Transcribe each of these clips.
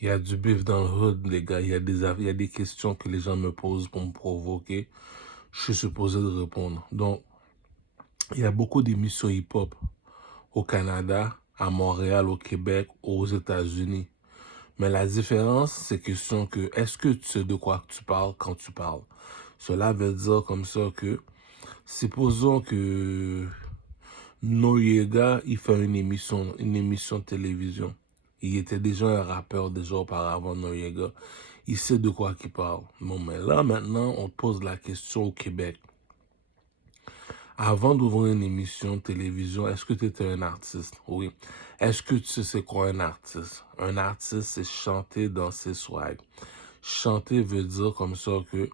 Il y a du bif dans le hood, les gars. Il y a des questions que les gens me posent pour me provoquer. Je suis supposé de répondre. Donc, il y a beaucoup d'émissions hip-hop au Canada, à Montréal, au Québec, aux États-Unis. Mais la différence, c'est question que est-ce que tu sais de quoi tu parles quand tu parles? Cela veut dire comme ça que, supposons que Noriega, il fait une émission de télévision. Il était déjà un rappeur déjà auparavant, Noriega. Il sait de quoi il parle. Bon, mais là, maintenant, on te pose la question au Québec. Avant d'ouvrir une émission de télévision, est-ce que tu étais un artiste? Oui. Est-ce que tu sais c'est quoi un artiste? Un artiste, c'est chanter, danser, swag. Chanter veut dire comme ça que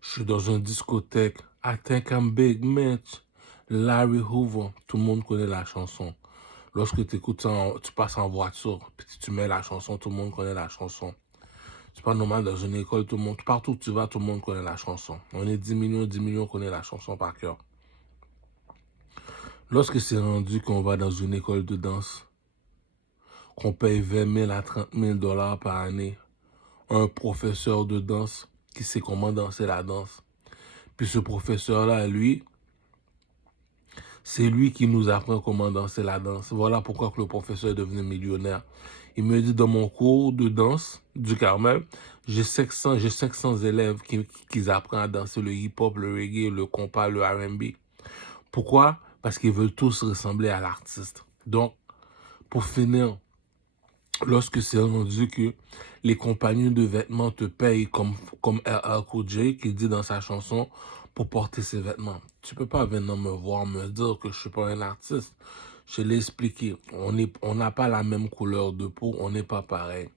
je suis dans une discothèque. I think I'm big, Mitch. Larry Hoover. Tout le monde connaît la chanson. Lorsque t'écoutes ça, tu passes en voiture, puis tu mets la chanson, tout le monde connaît la chanson. C'est pas normal dans une école, tout le monde, partout où tu vas, tout le monde connaît la chanson. On est 10 millions connaît la chanson par cœur. Lorsque c'est rendu qu'on va dans une école de danse, qu'on paye 20 000 à 30 000 dollars par année, un professeur de danse qui sait comment danser la danse. Puis ce professeur-là, lui, c'est lui qui nous apprend comment danser la danse. Voilà pourquoi que le professeur est devenu millionnaire. Il me dit dans mon cours de danse du Carmel, j'ai 500 élèves qui apprennent à danser le hip-hop, le reggae, le compas, le R&B. Pourquoi? Parce qu'ils veulent tous ressembler à l'artiste. Donc, pour finir, lorsque c'est rendu que les compagnies de vêtements te payent comme LL Cool J qui dit dans sa chanson pour porter ses vêtements. Tu peux pas venir me voir me dire que je suis pas un artiste. Je l'ai expliqué. On n'a pas la même couleur de peau, on n'est pas pareil.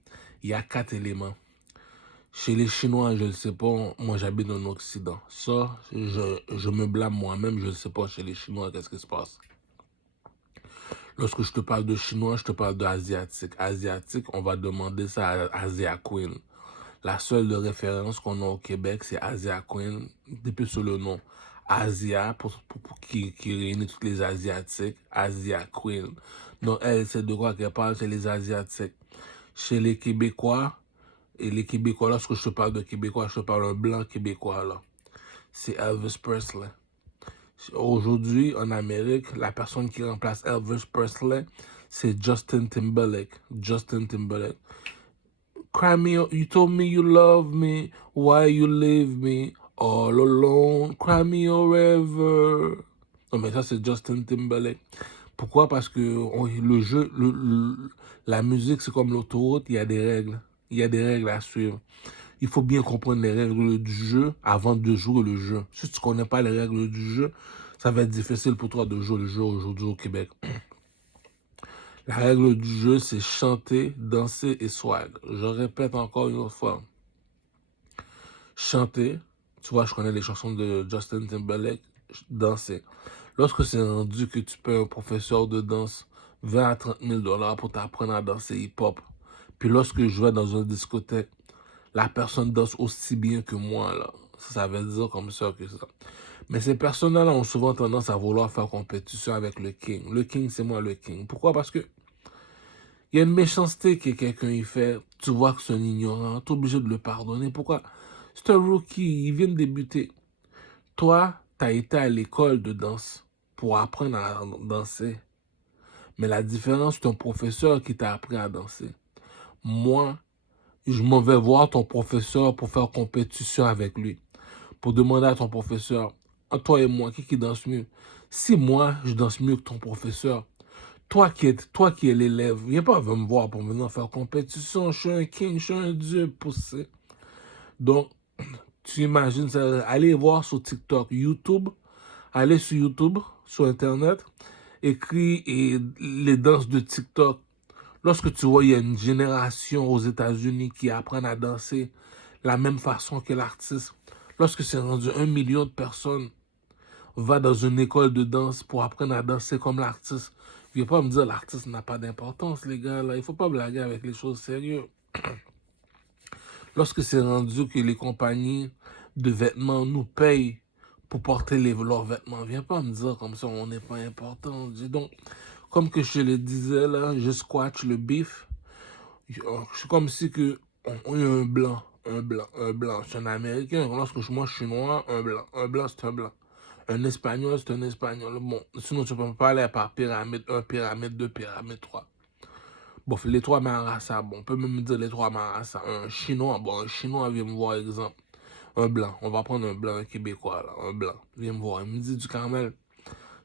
Il y a 4 éléments. Chez les Chinois, je ne sais pas, moi j'habite en Occident. Ça, je me blâme moi-même, je ne sais pas chez les Chinois qu'est-ce qui se passe. Lorsque je te parle de chinois, je te parle d'asiatique. Asiatique, on va demander ça à Asia Queen. La seule de référence qu'on a au Québec, c'est Asia Queen, depuis sur le nom. Asia, qui réunit toutes les Asiatiques, Asia Queen. Donc, elle, c'est de quoi qu'elle parle, c'est les Asiatiques. Chez les Québécois, et les Québécois, lorsque je te parle de Québécois, je te parle d'un blanc Québécois, là. C'est Elvis Presley. Aujourd'hui, en Amérique, la personne qui remplace Elvis Presley, c'est Justin Timberlake. Justin Timberlake. Cry me, you told me you love me, why you leave me all alone? Cry me a river. Non, mais ça, c'est Justin Timberlake. Pourquoi? Parce que le jeu, la musique, c'est comme l'autoroute, il y a des règles. Il y a des règles à suivre. Il faut bien comprendre les règles du jeu avant de jouer le jeu. Si tu ne connais pas les règles du jeu, ça va être difficile pour toi de jouer le jeu aujourd'hui au Québec. La règle du jeu, c'est chanter, danser et swag. Je répète encore une autre fois. Chanter, tu vois, je connais les chansons de Justin Timberlake, danser. Lorsque c'est rendu que tu payes un professeur de danse 20 à 30 000 dollars pour t'apprendre à danser hip-hop, puis lorsque je vais dans une discothèque, la personne danse aussi bien que moi, là. Ça veut dire comme ça que ça. Mais ces personnes-là ont souvent tendance à vouloir faire compétition avec le king. Le king, c'est moi le king. Pourquoi? Parce que il y a une méchanceté que quelqu'un y fait. Tu vois que c'est un ignorant. Tu es obligé de le pardonner. Pourquoi? C'est un rookie. Il vient de débuter. Toi, tu as été à l'école de danse pour apprendre à danser. Mais la différence, c'est un professeur qui t'a appris à danser. Moi, je m'en vais voir ton professeur pour faire compétition avec lui. Pour demander à ton professeur, toi et moi, qui danse mieux? Si moi, je danse mieux que ton professeur, toi qui es l'élève, viens pas me voir pour venir faire compétition. Je suis un king, je suis un dieu poussé. Donc, tu imagines ça, allez voir sur TikTok, YouTube, allez sur YouTube, sur Internet, écris et les danses de TikTok. Lorsque tu vois, il y a une génération aux États-Unis qui apprennent à danser la même façon que l'artiste. Lorsque c'est rendu 1 million de personnes, va dans une école de danse pour apprendre à danser comme l'artiste. Viens pas me dire l'artiste n'a pas d'importance, les gars. Là, il faut pas blaguer avec les choses sérieuses. Lorsque c'est rendu que les compagnies de vêtements nous payent pour porter leurs vêtements, viens pas me dire comme ça, on n'est pas important. Donc, comme que je le disais là, je squash le beef. C'est comme si que on est un blanc, un blanc, un blanc. C'est un Américain. Lorsque moi je suis noir, un blanc. Un blanc, c'est un blanc. Un Espagnol, c'est un Espagnol. Bon, sinon tu peux pas aller par pyramide 1, pyramide 2, pyramide 3. Bon, les trois Marassa, bon, on peut même dire les trois Marassa. Un Chinois, bon, un Chinois vient me voir, exemple. Un blanc, on va prendre un blanc, un Québécois, là, un blanc. Viens me voir, il me dit du Carmel,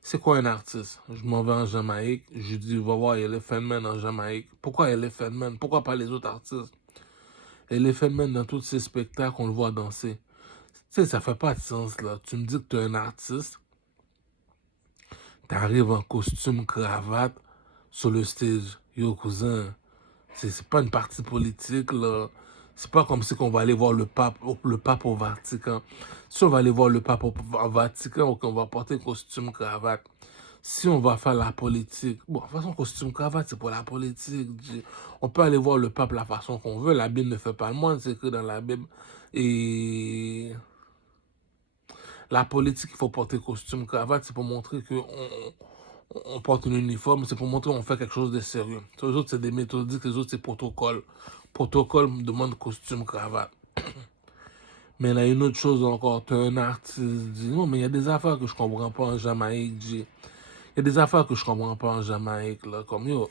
c'est quoi un artiste? Je m'en vais en Jamaïque, je lui dis, va voir Elephant Man en Jamaïque. Pourquoi Elephant Man? Pourquoi pas les autres artistes? Elephant Man, dans tous ses spectacles, on le voit danser. Tu sais, ça fait pas de sens, là. Tu me dis que tu es un artiste, t'arrives en costume, cravate, sur le stage. Yo, cousin, c'est pas une partie politique, là. C'est pas comme si on va aller voir le pape au Vatican. Si on va aller voir le pape au Vatican, on va porter costume, cravate. Si on va faire la politique, bon, de toute façon, costume, cravate, c'est pour la politique. On peut aller voir le pape la façon qu'on veut. La Bible ne fait pas le monde, c'est écrit dans la Bible. Et la politique, il faut porter costume, cravate, c'est pour montrer que on porte un uniforme, c'est pour montrer qu'on fait quelque chose de sérieux. Les autres, c'est des méthodiques, les autres, c'est protocole. Protocole demande costume, cravate. Mais là, une autre chose encore, tu es un artiste, dis, non, mais il y a des affaires que je comprends pas en Jamaïque, il y a des affaires que je comprends pas en Jamaïque, là, comme yo,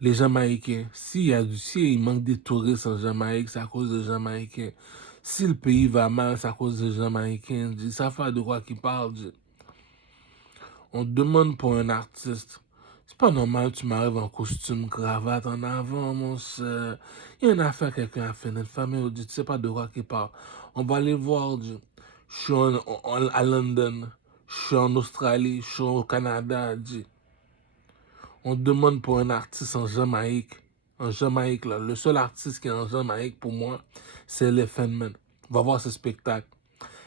les Jamaïcains, s'il manque des touristes en Jamaïque, c'est à cause des Jamaïcains. Si le pays va mal, c'est à cause des Jamaïcains, ça fait de quoi qu'ils parlent, on te demande pour un artiste. C'est pas normal, tu m'arrives en costume, cravate en avant, mon cher. Il y a une affaire, quelqu'un a fait, notre famille, on dit, tu sais pas de quoi qu'il parle. On va aller voir, je suis à London, je suis en Australie, je suis au Canada, dit. On te demande pour un artiste en Jamaïque. En Jamaïque, là. Le seul artiste qui est en Jamaïque, pour moi, c'est Elephant Man. On va voir ce spectacle.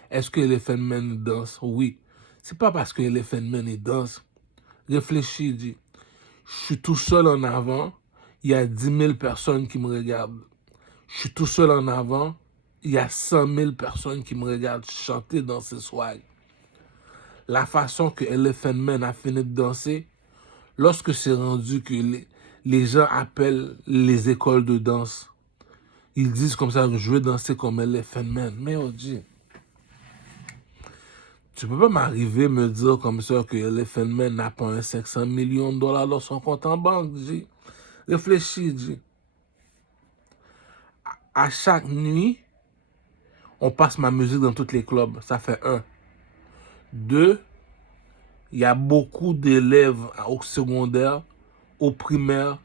Est-ce que Elephant Man danse? Oui. C'est pas parce que Elephant Man danse. Réfléchis, dis. Je suis tout seul en avant. Il y a 10 000 personnes qui me regardent. Je suis tout seul en avant. Il y a 100 000 personnes qui me regardent chanter dans ce swag. La façon que Elephant Man a fini de danser, lorsque c'est rendu que les gens appellent les écoles de danse, ils disent comme ça, je veux danser comme Elephant Man. Mais on dit, tu peux pas m'arriver me dire comme ça que Elephant Man n'a pas un 500 millions de dollars dans son compte en banque, G. Réfléchis, G. À chaque nuit, on passe ma musique dans tous les clubs. Ça fait 1. 2, il y a beaucoup d'élèves au secondaire, au primaire,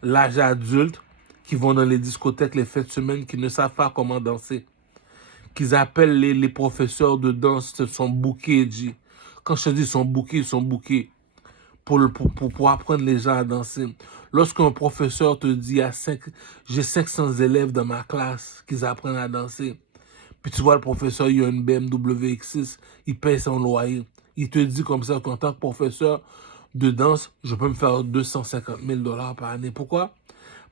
l'âge adulte, qui vont dans les discothèques les fêtes de semaine, qui ne savent pas comment danser. Qu'ils appellent les professeurs de danse, sont bookés, G. Quand je te dis ils sont bookés. Pour apprendre les gens à danser. Lorsqu'un professeur te dit, j'ai 500 élèves dans ma classe qui apprennent à danser, puis tu vois le professeur, il a une BMW X6, il paye son loyer. Il te dit comme ça qu'en tant que professeur de danse, je peux me faire 250 000 dollars par année. Pourquoi?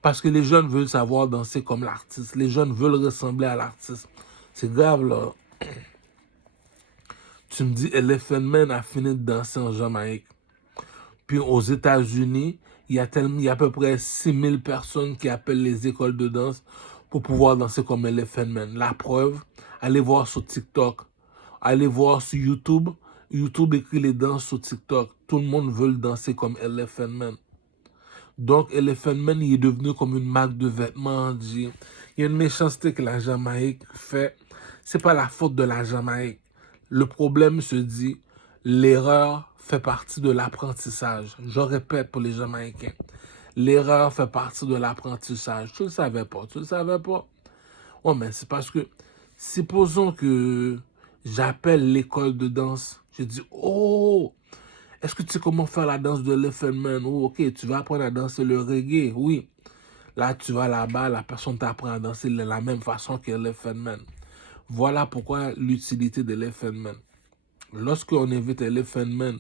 Parce que les jeunes veulent savoir danser comme l'artiste. Les jeunes veulent ressembler à l'artiste. C'est grave, là. Tu me dis, Elephant Man a fini de danser en Jamaïque. Puis aux États-Unis, il y a à peu près 6 000 personnes qui appellent les écoles de danse pour pouvoir danser comme Elephant Man. La preuve, allez voir sur TikTok. Allez voir sur YouTube. YouTube écrit les danses sur TikTok. Tout le monde veut danser comme Elephant Man. Donc, Elephant Man, il est devenu comme une marque de vêtements. Il y a une méchanceté que la Jamaïque fait. C'est pas la faute de la Jamaïque. Le problème se dit, l'erreur fait partie de l'apprentissage. Je répète pour les Jamaïcains. L'erreur fait partie de l'apprentissage. Tu le savais pas, tu le savais pas. Oh, mais c'est parce que, supposons que j'appelle l'école de danse. Je dis, oh, est-ce que tu sais comment faire la danse de Elephant Man? Oh, ok, tu vas apprendre à danser le reggae. Oui. Là, tu vas là-bas, la personne t'apprend à danser de la même façon qu'Elephant Man. Voilà pourquoi l'utilité de Elephant Man. Lorsqu'on invite Elephant Man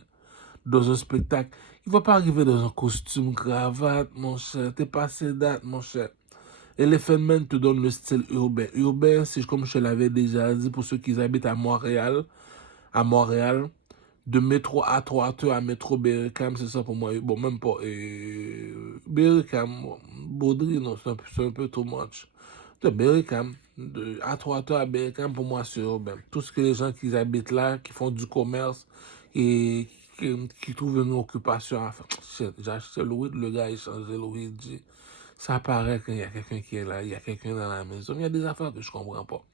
dans un spectacle, il ne va pas arriver dans un costume, cravate, mon cher. T'es passé date, mon cher. Elephant Man te donne le style urbain. Urbain, c'est comme je l'avais déjà dit pour ceux qui habitent à Montréal, de métro A3 à métro Berry-UQAM, c'est ça pour moi. Bon, même pas. Berikam, Baudry, non, c'est un peu too much. De Berikam, à Trois-Toi, à Berikam, pour moi, c'est urbain. Tout ce que les gens qui habitent là, qui font du commerce et qui trouvent une occupation à faire. J'ai acheté le weed, le gars a échangé le weed. Ça paraît qu'il y a quelqu'un qui est là, il y a quelqu'un dans la maison. Il y a des affaires que je comprends pas.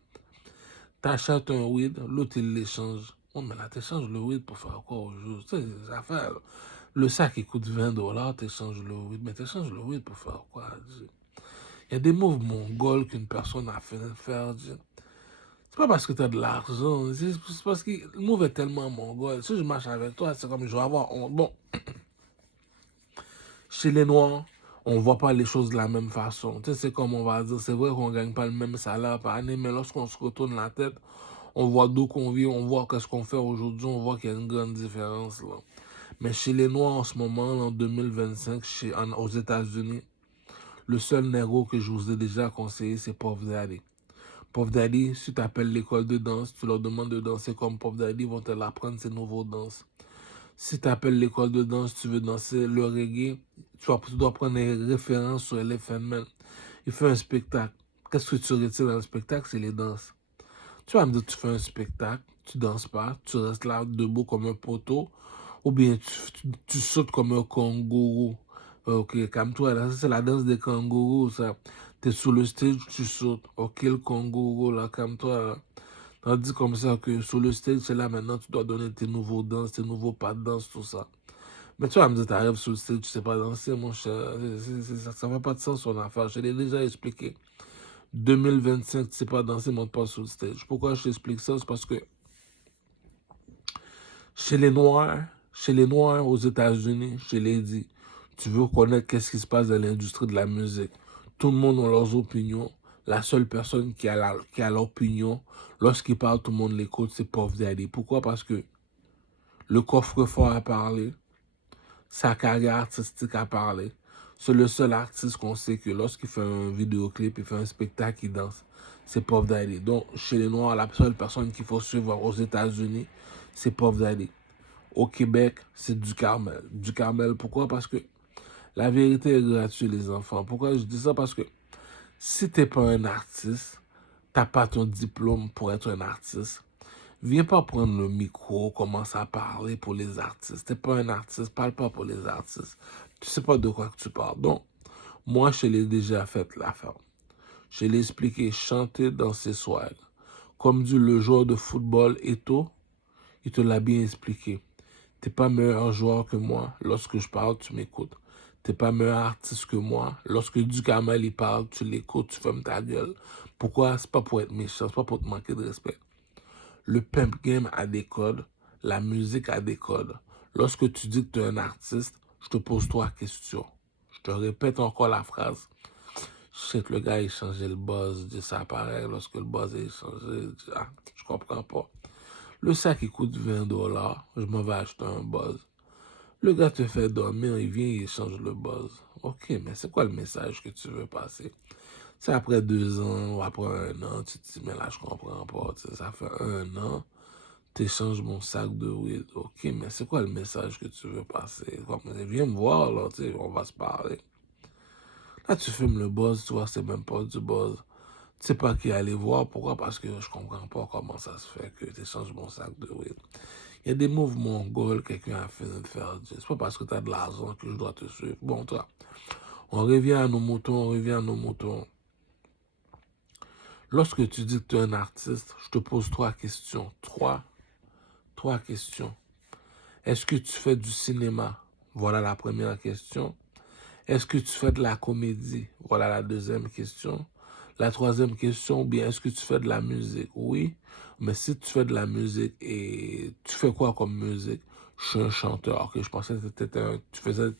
T'achètes un weed, l'autre il l'échange. Oh, mais là, t'échanges le weed pour faire quoi au jour? Tu sais, des affaires. Là. Le sac il coûte 20 dollars, t'échanges le weed. Mais t'échanges le weed pour faire quoi? Il y a des moves mongols qu'une personne a fait faire. C'est pas parce que t'as de l'argent, c'est parce que le move est tellement mongol. Si je marche avec toi, c'est comme je vais avoir honte. Bon, chez les Noirs, on voit pas les choses de la même façon. Tu sais, c'est comme on va dire, c'est vrai qu'on gagne pas le même salaire par année, mais lorsqu'on se retourne la tête, on voit d'où qu'on vit, on voit qu'est-ce qu'on fait aujourd'hui, on voit qu'il y a une grande différence là. Mais chez les Noirs en ce moment, en 2025, aux États-Unis, le seul négro que je vous ai déjà conseillé, c'est Puff Daddy. Puff Daddy, si tu appelles l'école de danse, tu leur demandes de danser comme Puff Daddy, ils vont te l'apprendre ces nouveaux danses. Si tu appelles l'école de danse, tu veux danser le reggae, tu dois prendre des références sur Elephant Man. Il fait un spectacle. Qu'est-ce que tu retires dans le spectacle? C'est les danses. Tu vas me dire, tu fais un spectacle, tu danses pas, tu restes là debout comme un poteau, ou bien tu sautes comme un kangourou. Ok, calme-toi, là, c'est la danse des kangourous, ça. T'es sur le stage, tu sautes. Ok, le kangourou, là, calme-toi, là. Tandis comme ça que sur le stage, c'est là maintenant, tu dois donner tes nouveaux danses, tes nouveaux pas de danse, tout ça. Mais tu vas me dire, t'arrives sur le stage, tu sais pas danser, mon cher. Ça va pas de sens, son affaire. Je l'ai déjà expliqué. 2025, tu sais pas danser, monte pas sur le stage. Pourquoi je t'explique ça? C'est parce que chez les Noirs aux États-Unis, je l'ai dit, tu veux connaître qu'est-ce qui se passe dans l'industrie de la musique. Tout le monde a leurs opinions. La seule personne qui a l'opinion, lorsqu'il parle, tout le monde l'écoute, c'est Puff Daddy. Pourquoi? Parce que le coffre-fort a parlé, sa carrière artistique a parlé. C'est le seul artiste qu'on sait que lorsqu'il fait un vidéoclip, il fait un spectacle, il danse. C'est Puff Daddy. Donc, chez les Noirs, la seule personne qu'il faut suivre aux États-Unis, c'est Puff Daddy. Au Québec, c'est du Carmel. Du Carmel, pourquoi? Parce que la vérité est gratuite, les enfants. Pourquoi je dis ça? Parce que si t'es pas un artiste, t'as pas ton diplôme pour être un artiste, viens pas prendre le micro, commence à parler pour les artistes. T'es pas un artiste, parle pas pour les artistes. Tu sais pas de quoi que tu parles. Donc, moi, je l'ai déjà fait l'affaire. Je l'ai expliqué, chanter dans ses soirées. Comme dit le joueur de football Eto'o, il te l'a bien expliqué. T'es pas meilleur joueur que moi. Lorsque je parle, tu m'écoutes. T'es pas meilleur artiste que moi. Lorsque Ducamel il parle, tu l'écoutes, tu fermes ta gueule. Pourquoi? C'est pas pour être méchant, c'est pas pour te manquer de respect. Le pimp game a des codes, la musique a des codes. Lorsque tu dis que tu es un artiste, je te pose trois questions. Je te répète encore la phrase. Je sais que le gars a échangé le buzz, dit ça pareil, lorsque le buzz est échangé, je comprends pas. Le sac il coûte 20 dollars, je m'en vais acheter un buzz. Le gars te fait dormir, il vient, il échange le buzz. Ok, mais c'est quoi le message que tu veux passer? C'est après 2 ans ou après un an, tu te dis, mais là, je comprends pas. Ça fait un an, tu échanges mon sac de weed. Ok, mais c'est quoi le message que tu veux passer? Comme, viens me voir, là, on va se parler. Là, tu fumes le buzz, tu vois, c'est même pas du buzz. Tu sais pas qui aller voir. Pourquoi? Parce que je comprends pas comment ça se fait que tu échanges mon sac de weed. Il y a des mouvements mongols que quelqu'un a fait de faire. C'est pas parce que tu as de l'argent que je dois te suivre. Bon, toi, on revient à nos moutons, Lorsque tu dis que tu es un artiste, je te pose trois questions. Trois questions. Est-ce que tu fais du cinéma? Voilà la première question. Est-ce que tu fais de la comédie? Voilà la deuxième question. La troisième question, bien, est-ce que tu fais de la musique? Oui, mais si tu fais de la musique et tu fais quoi comme musique? Je suis un chanteur. Ok, je pensais que tu faisais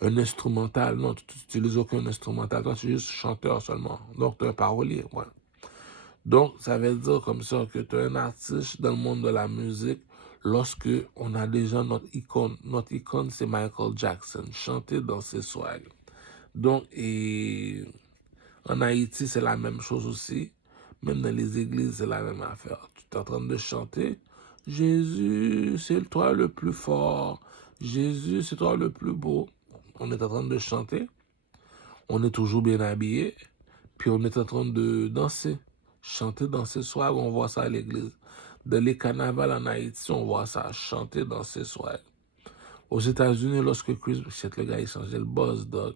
un instrumental. Non, tu n'utilises aucun instrumental. Toi, tu es juste chanteur seulement. Donc, tu es un parolier. Ouais. Donc, ça veut dire comme ça que tu es un artiste dans le monde de la musique lorsque on a déjà notre icône. Notre icône, c'est Michael Jackson, chanter dans ses swags. Donc, en Haïti, c'est la même chose aussi. Même dans les églises, c'est la même affaire. Tu es en train de chanter. Jésus, c'est toi le plus fort. Jésus, c'est toi le plus beau. On est en train de chanter, on est toujours bien habillé, puis on est en train de danser. Chanter, danser, swag, on voit ça à l'église. Dans les carnavals en Haïti, on voit ça, chanter, danser, swag. Aux États-Unis, lorsque Chris, le gars, il changeait le buzz, dog.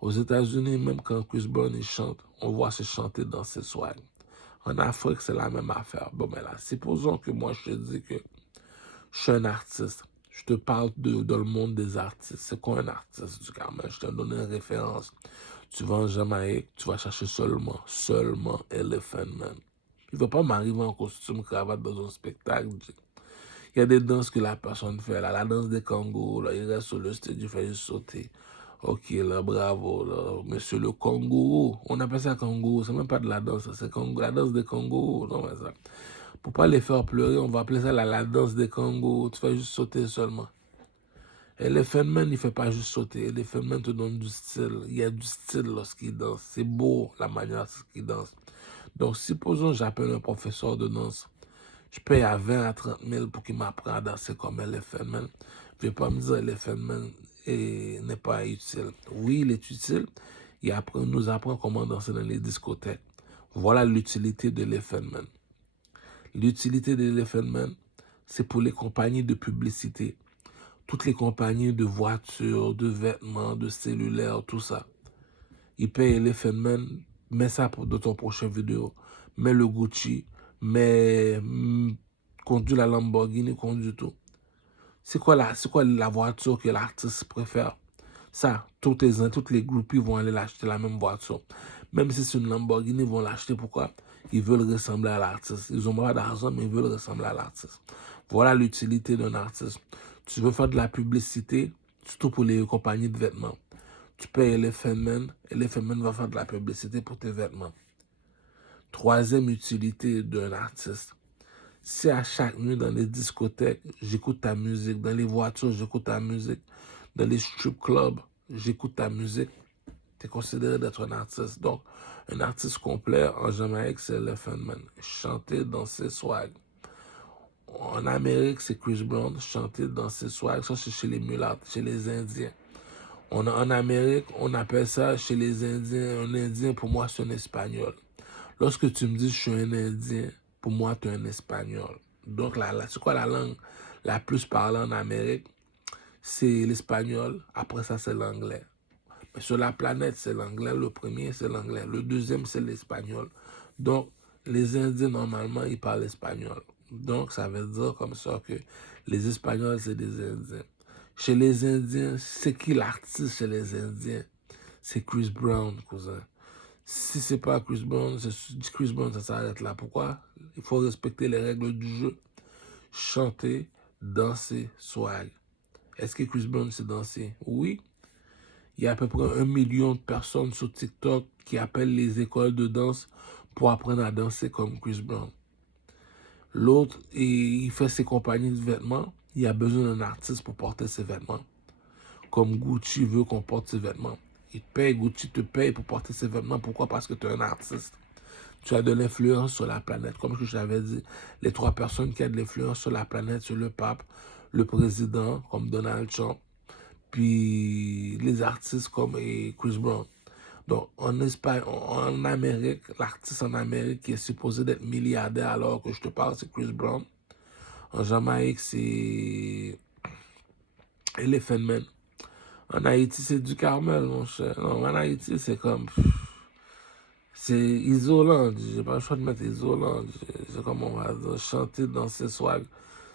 Aux États-Unis, même quand Chris Brown il chante, on voit se chanter dans ses swag. En Afrique, c'est la même affaire. Bon, mais là, supposons que moi, je te dis que je suis un artiste. Je te parle dans le monde des artistes. C'est quoi un artiste du Carmel? Je te donne une référence. Tu vas en Jamaïque, tu vas chercher seulement Elephant Man. Il ne va pas m'arriver en costume, cravate dans un spectacle. Il y a des danses que la personne fait. Là, la danse des kangourous, là, il reste sur le stage, il fait juste sauter. Ok, là, bravo, là, monsieur le kangourou. On appelle ça kangourou, c'est même pas de la danse, c'est la danse des kangourous. Non, mais ça. Pour pas les faire pleurer, on va appeler ça la danse des kangourous. Tu fais juste sauter seulement. Et Elephant Man, il fait pas juste sauter. Elephant Man te donne du style. Il y a du style lorsqu'il danse. C'est beau la manière qu'il danse. Donc, supposons que j'appelle un professeur de danse. Je paye à 20 à 30 000 pour qu'il m'apprenne à danser comme Elephant Man. Je ne vais pas me dire Elephant Man n'est pas utile. Oui, il est utile. Nous apprend comment danser dans les discothèques. Voilà l'utilité de l'Elephant Man. L'utilité de l'Elephant Man, c'est pour les compagnies de publicité. Toutes les compagnies de voitures, de vêtements, de cellulaires, tout ça. Ils payent Elephant Man, mets ça dans ton prochain vidéo. Mets le Gucci, mets conduis la Lamborghini, conduis tout. C'est quoi la voiture que l'artiste préfère? Ça, toutes les groupies vont aller l'acheter la même voiture. Même si c'est une Lamborghini, ils vont l'acheter. Pourquoi? Ils veulent ressembler à l'artiste. Ils n'ont pas d'argent, mais ils veulent ressembler à l'artiste. Voilà l'utilité d'un artiste. Tu veux faire de la publicité, surtout pour les compagnies de vêtements. Tu payes Elephant Man va faire de la publicité pour tes vêtements. Troisième utilité d'un artiste. Si à chaque nuit dans les discothèques, j'écoute ta musique, dans les voitures, j'écoute ta musique, dans les strip clubs, j'écoute ta musique, tu es considéré d'être un artiste. Donc, un artiste complet en Jamaïque, c'est Elephant Man. Chanter, danser, swag. En Amérique, c'est Chris Brown. Chanter, danser, swag. Ça, c'est chez les mulattes, chez les Indiens. En Amérique, on appelle ça chez les Indiens. Un Indien, pour moi, c'est un Espagnol. Lorsque tu me dis je suis un Indien, pour moi, tu es un Espagnol. Donc, c'est quoi la langue la plus parlée en Amérique? C'est l'espagnol. Après ça, c'est l'anglais. Mais sur la planète, c'est l'anglais. Le premier, c'est l'anglais. Le deuxième, c'est l'espagnol. Donc, les Indiens, normalement, ils parlent espagnol. Donc, ça veut dire comme ça que les Espagnols, c'est des Indiens. Chez les Indiens, c'est qui l'artiste chez les Indiens? C'est Chris Brown, cousin. Si c'est pas Chris Brown, ça s'arrête là. Pourquoi? Il faut respecter les règles du jeu. Chanter, danser, swag. Est-ce que Chris Brown sait danser? Oui. Il y a à peu près 1 million de personnes sur TikTok qui appellent les écoles de danse pour apprendre à danser comme Chris Brown. L'autre, il fait ses compagnies de vêtements. Il a besoin d'un artiste pour porter ses vêtements. Comme Gucci veut qu'on porte ses vêtements. Gucci te paye pour porter ses vêtements. Pourquoi? Parce que tu es un artiste. Tu as de l'influence sur la planète. Comme je t'avais dit, les 3 personnes qui ont de l'influence sur la planète, c'est le pape, le président, comme Donald Trump, puis les artistes comme Chris Brown. Donc, en Espagne, en Amérique, l'artiste en Amérique qui est supposé d'être milliardaire alors que je te parle, c'est Chris Brown. En Jamaïque, c'est Elephant Man. En Haïti, c'est du Carmel, mon cher. Non, en Haïti, c'est comme... C'est isolant. J'ai pas le choix de mettre isolant. C'est comme on va dire, chanter, danser, swag.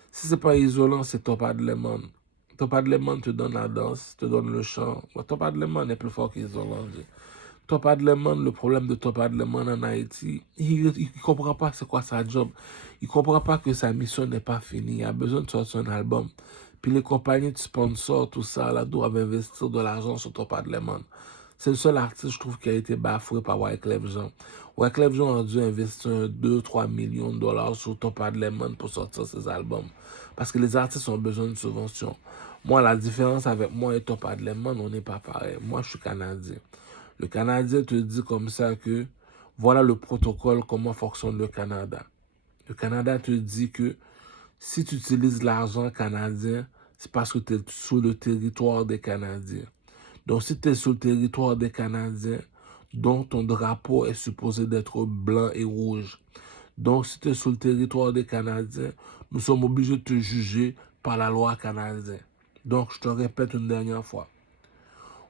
Si c'est pas isolant, c'est Top Adleman. Top Adleman te donne la danse, te donne le chant. Top Adleman est plus fort qu'isolant. Top Adleman, le problème de Top Adleman en Haïti, il ne comprend pas c'est quoi sa job. Il ne comprend pas que sa mission n'est pas finie. Il a besoin de sortir un album. Puis les compagnies de sponsors, tout ça, là, doivent investir de l'argent sur Top Adleman. C'est le seul artiste, je trouve, qui a été bafoué par Wyclef Jean. Wyclef Jean a dû investir 2-3 millions de dollars sur Top Adleman pour sortir ses albums. Parce que les artistes ont besoin de subventions. Moi, la différence avec moi et Top Adleman, on n'est pas pareil. Moi, je suis Canadien. Le Canadien te dit comme ça que voilà le protocole, comment fonctionne le Canada. Le Canada te dit que si tu utilises l'argent canadien, c'est parce que tu es sur le territoire des Canadiens. Donc, si tu es sur le territoire des Canadiens, donc ton drapeau est supposé d'être blanc et rouge. Donc, si tu es sur le territoire des Canadiens, nous sommes obligés de te juger par la loi canadienne. Donc, je te répète une dernière fois.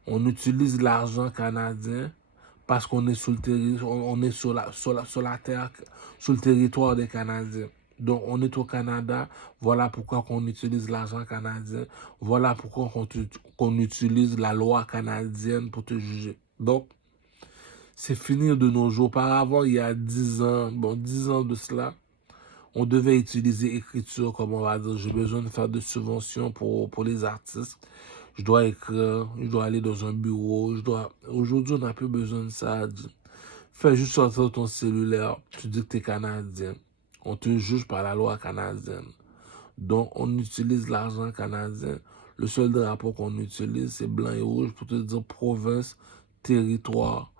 On utilise l'argent canadien parce qu'on est sur le territoire, on est sur la terre, sur le territoire des Canadiens. Donc, on est au Canada. Voilà pourquoi on utilise l'argent canadien. Voilà pourquoi on utilise la loi canadienne pour te juger. Donc, c'est fini de nos jours. Auparavant, il y a 10 ans, 10 ans de cela, on devait utiliser écriture, comme on va dire. J'ai besoin de faire des subventions pour les artistes. Je dois écrire, je dois aller dans un bureau. Aujourd'hui, on n'a plus besoin de ça. Fais juste sortir ton cellulaire. Tu dis que tu es Canadien. On te juge par la loi canadienne. Donc, on utilise l'argent canadien. Le seul drapeau qu'on utilise, c'est blanc et rouge pour te dire province, territoire.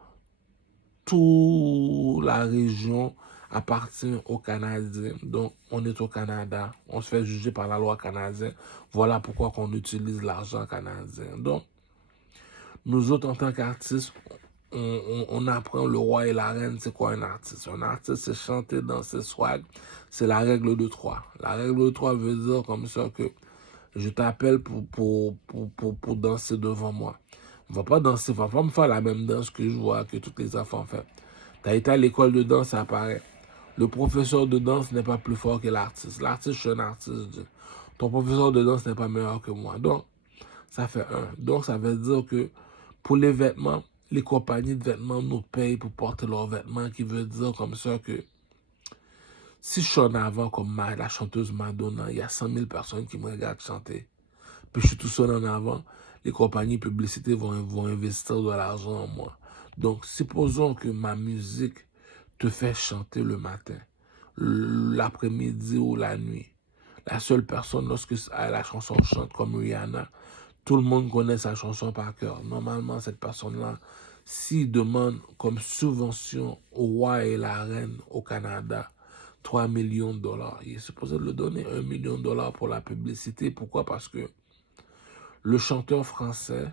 Toute la région appartient aux Canadiens. Donc, on est au Canada. On se fait juger par la loi canadienne. Voilà pourquoi on utilise l'argent canadien. Donc, nous autres, en tant qu'artistes, on apprend le roi et la reine, c'est quoi un artiste? Un artiste, c'est chanter, danser, swag. C'est la règle de 3. La règle de 3 veut dire comme ça que je t'appelle pour danser devant moi. On va pas danser, on va pas me faire la même danse que je vois que tous les enfants font. Tu as été à l'école de danse, ça apparaît. Le professeur de danse n'est pas plus fort que l'artiste. L'artiste, je suis un artiste. Ton professeur de danse n'est pas meilleur que moi. Donc, ça fait 1. Donc, ça veut dire que pour les vêtements, les compagnies de vêtements nous payent pour porter leurs vêtements, qui veut dire comme ça que si je suis en avant comme la chanteuse Madonna, il y a 100 000 personnes qui me regardent chanter, puis je suis tout seul en avant, les compagnies publicité vont investir de l'argent en moi. Donc, supposons que ma musique te fait chanter le matin, l'après-midi ou la nuit. La seule personne, lorsque la chanson chante comme Rihanna, tout le monde connaît sa chanson par cœur. Normalement, cette personne-là, s'il demande comme subvention au roi et la reine au Canada 3 millions de dollars, il est supposé le donner 1 million de dollars pour la publicité. Pourquoi? Parce que le chanteur français,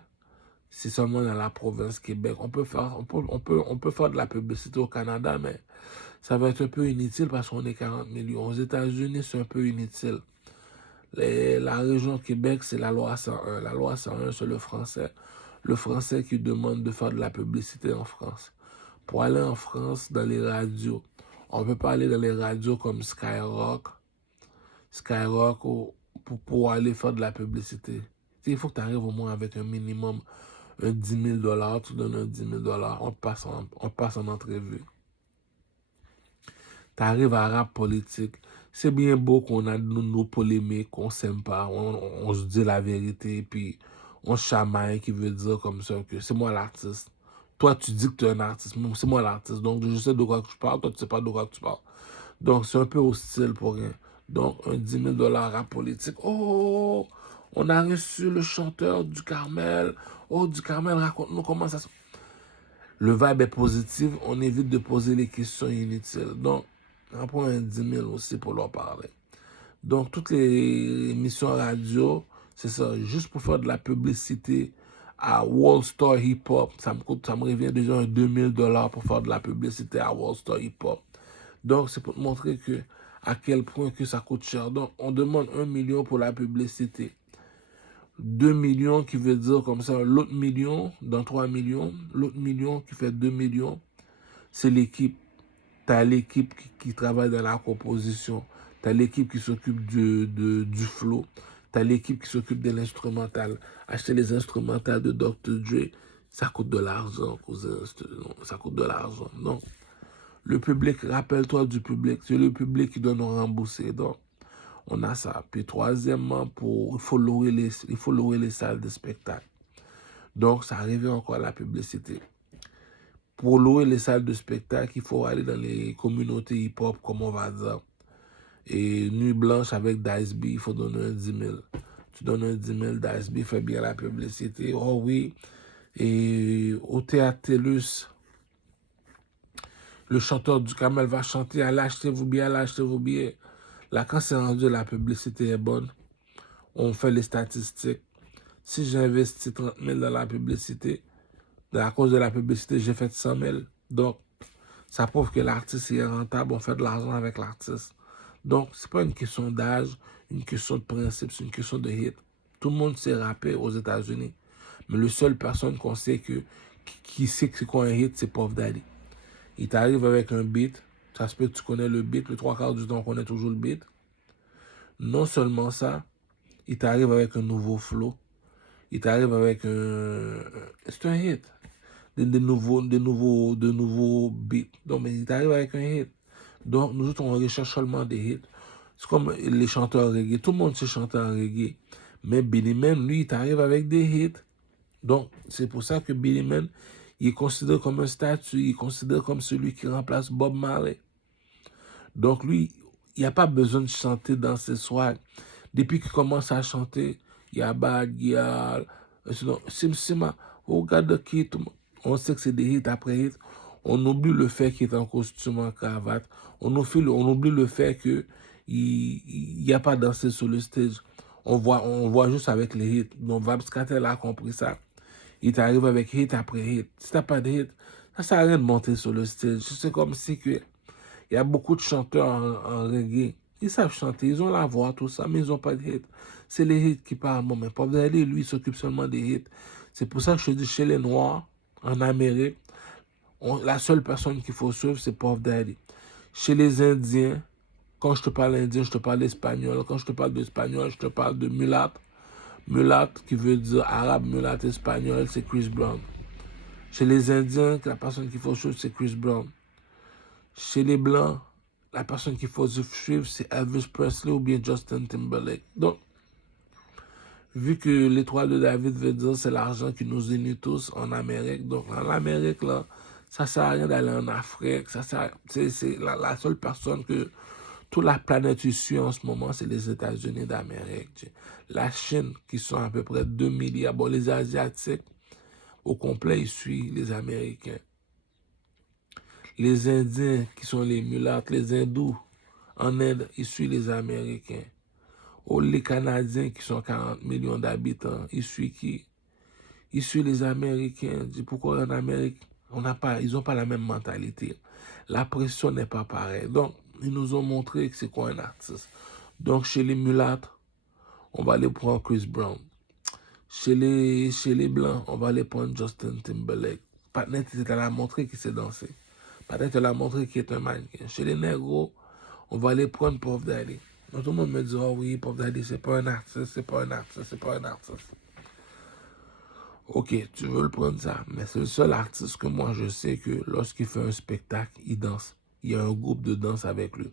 c'est seulement dans la province Québec. On peut faire de la publicité au Canada, mais ça va être un peu inutile parce qu'on est 40 millions. Aux États-Unis, c'est un peu inutile. La région Québec, c'est la loi 101. La loi 101, c'est le français. Le français qui demande de faire de la publicité en France. Pour aller en France, dans les radios, on ne peut pas aller dans les radios comme Skyrock ou pour aller faire de la publicité. Il faut que tu arrives au moins avec un minimum, un 10 000 dollars. Tu donnes un 10 000 dollars, on passe en entrevue. Tu arrives à rap politique. C'est bien beau qu'on a nos polémiques, qu'on s'aime pas, on se dit la vérité, puis on chamaille, qui veut dire comme ça que c'est moi l'artiste. Toi, tu dis que tu es un artiste, mais c'est moi l'artiste. Donc, je sais de quoi que tu parles, toi, tu sais pas de quoi que tu parles. Donc, c'est un peu hostile pour rien. Donc, un 10 000 dollars rap politique. Oh, on a reçu le chanteur du Carmel. Oh, du Carmel, raconte-nous comment ça se... Le vibe est positif, on évite de poser les questions inutiles. Donc, on prend un 10 000 aussi pour leur parler. Donc, toutes les émissions radio, c'est ça, juste pour faire de la publicité à Wall Star Hip Hop, ça me revient déjà un 2 000 dollars pour faire de la publicité à Wall Star Hip Hop. Donc, c'est pour te montrer que à quel point que ça coûte cher. Donc, on demande 1 million pour la publicité. 2 millions qui veut dire comme ça, l'autre million dans 3 millions, l'autre million qui fait 2 millions, c'est l'équipe. Tu as l'équipe qui travaille dans la composition, tu as l'équipe qui s'occupe du flow, tu as l'équipe qui s'occupe de l'instrumental. Acheter les instrumentales de Dr. Dre, ça coûte de l'argent, ça coûte de l'argent. Donc, le public, rappelle-toi du public, c'est le public qui doit nous rembourser. Donc, on a ça. Puis troisièmement, il faut louer les salles de spectacle. Donc, ça revient encore à la publicité. Pour louer les salles de spectacle, il faut aller dans les communautés hip-hop, comme on va dire. Et Nuit Blanche avec Dice B, il faut donner un 10 000. Tu donnes un 10 000, Dice B fait bien la publicité. Oh oui. Et au Théâtre TELUS, le chanteur du Carmel va chanter, allez acheter vos billets, allez acheter vos billets. Là, quand c'est rendu, la publicité est bonne. On fait les statistiques. Si j'ai investi 30 000 dans la publicité, à cause de la publicité, j'ai fait 100 000. Donc, ça prouve que l'artiste est rentable, on fait de l'argent avec l'artiste. Donc, c'est pas une question d'âge, une question de principe, c'est une question de hit. Tout le monde sait rapper aux États-Unis. Mais la seule personne qu'on sait qui sait que c'est quoi un hit, c'est Puff Daddy. Il t'arrive avec un beat, ça se peut que tu connais le beat, le trois quarts du temps on connaît toujours le beat. Non seulement ça, il t'arrive avec un nouveau flow, il t'arrive avec un... C'est un hit. De nouveaux beats. Donc, mais il t'arrive avec un hit. Donc, nous autres, on recherche seulement des hits. C'est comme les chanteurs reggae. Tout le monde sait chanter en reggae. Mais Billy Man, lui, il t'arrive avec des hits. Donc, c'est pour ça que Billy Man, il est considéré comme un statut. Il est considéré comme celui qui remplace Bob Marley. Donc, lui, il n'y a pas besoin de chanter dans ses soirs. Depuis qu'il commence à chanter, il y a Bad Gyal, Sim Sima, regarde qui, on sait que c'est des hits après hits. On oublie le fait qu'il est en costume, en cravate. On oublie le fait qu'il n'y a pas dansé sur le stage. On voit juste avec les hits. Donc, Vybz Kartel a compris ça. Il t'arrive avec hit après hit. Si t'as pas de hit, ça sert à rien de monter sur le stage. C'est comme si que il y a beaucoup de chanteurs en reggae. Ils savent chanter, ils ont la voix, tout ça, mais ils n'ont pas de hit. C'est les hits qui parlent. Bon, mais Puff Daddy, lui, il s'occupe seulement des hits. C'est pour ça que je te dis, chez les Noirs, en Amérique, la seule personne qu'il faut suivre, c'est Puff Daddy. Chez les Indiens, quand je te parle indien, je te parle espagnol. Quand je te parle d'espagnol, je te parle de mulat. Mulat, qui veut dire arabe, mulat espagnol, c'est Chris Brown. Chez les Indiens, la personne qu'il faut suivre, c'est Chris Brown. Chez les Blancs, la personne qu'il faut suivre, c'est Elvis Presley ou bien Justin Timberlake. Donc, vu que l'étoile de David veut dire c'est l'argent qui nous unit tous en Amérique, donc en Amérique, là, ça sert à rien d'aller en Afrique. C'est la seule personne que toute la planète suit en ce moment, c'est les États-Unis d'Amérique. La Chine, qui sont à peu près 2 milliards. Bon, les Asiatiques, au complet, ils suivent les Américains. Les Indiens, qui sont les mulattes, les hindous, en Inde, ils suivent les Américains. Ou les Canadiens, qui sont 40 millions d'habitants, ils suivent qui? Ils suivent les Américains. Pourquoi en Amérique, ils n'ont pas la même mentalité. La pression n'est pas pareille. Donc, ils nous ont montré que c'est quoi un artiste. Donc, chez les mulattes, on va aller prendre Chris Brown. Chez les Blancs, on va aller prendre Justin Timberlake. Patnet, il t'a montré qu'il sait danser. Patnet, il a montré qu'il est un mannequin. Chez les négros, on va aller prendre Puff Daddy. Donc, tout le monde me dit, oh oui, Puff Daddy, c'est pas un artiste, c'est pas un artiste, c'est pas un artiste. Ok, tu veux le prendre ça, mais c'est le seul artiste que moi je sais que lorsqu'il fait un spectacle, il danse. Il y a un groupe de danse avec lui.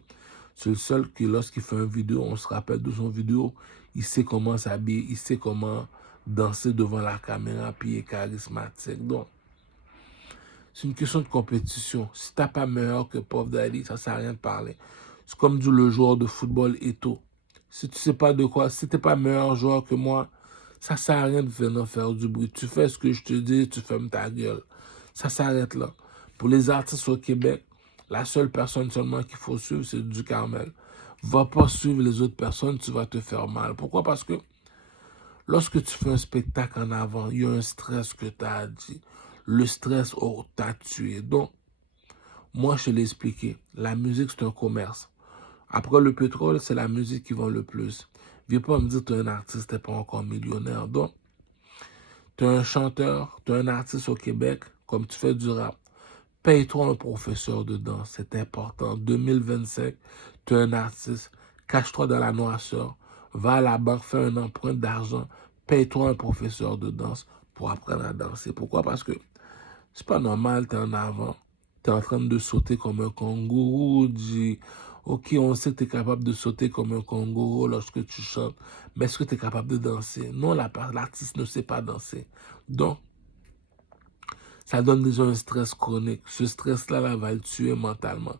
C'est le seul que lorsqu'il fait une vidéo, on se rappelle de son vidéo, il sait comment s'habiller, il sait comment danser devant la caméra, puis il est charismatique. Donc, c'est une question de compétition. Si t'as pas meilleur que Puff Daddy, ça sert à rien de parler. C'est comme dit le joueur de football Eto'o. Si tu sais pas de quoi, si t'es pas meilleur joueur que moi, ça sert à rien de venir faire du bruit. Tu fais ce que je te dis, tu fermes ta gueule. Ça s'arrête là. Pour les artistes au Québec, la seule personne seulement qu'il faut suivre, c'est Ducarmel. Va pas suivre les autres personnes, tu vas te faire mal. Pourquoi? Parce que lorsque tu fais un spectacle en avant, il y a un stress que tu as dit. Le stress t'a tué. Donc, moi, je te l'ai expliqué. La musique, c'est un commerce. Après le pétrole, c'est la musique qui vend le plus. Viens pas me dire que tu es un artiste, tu n'es pas encore millionnaire. Donc, tu es un chanteur, tu es un artiste au Québec, comme tu fais du rap. Paye-toi un professeur de danse, c'est important. 2025, tu es un artiste, cache-toi dans la noirceur, va à la banque, fais un emprunt d'argent, paye-toi un professeur de danse pour apprendre à danser. Pourquoi? Parce que c'est pas normal, tu es en avant, tu es en train de sauter comme un kangourou, ok, on sait que tu es capable de sauter comme un kangourou lorsque tu chantes, mais est-ce que tu es capable de danser? Non, l'artiste ne sait pas danser. Donc, ça donne déjà un stress chronique. Ce stress-là va le tuer mentalement.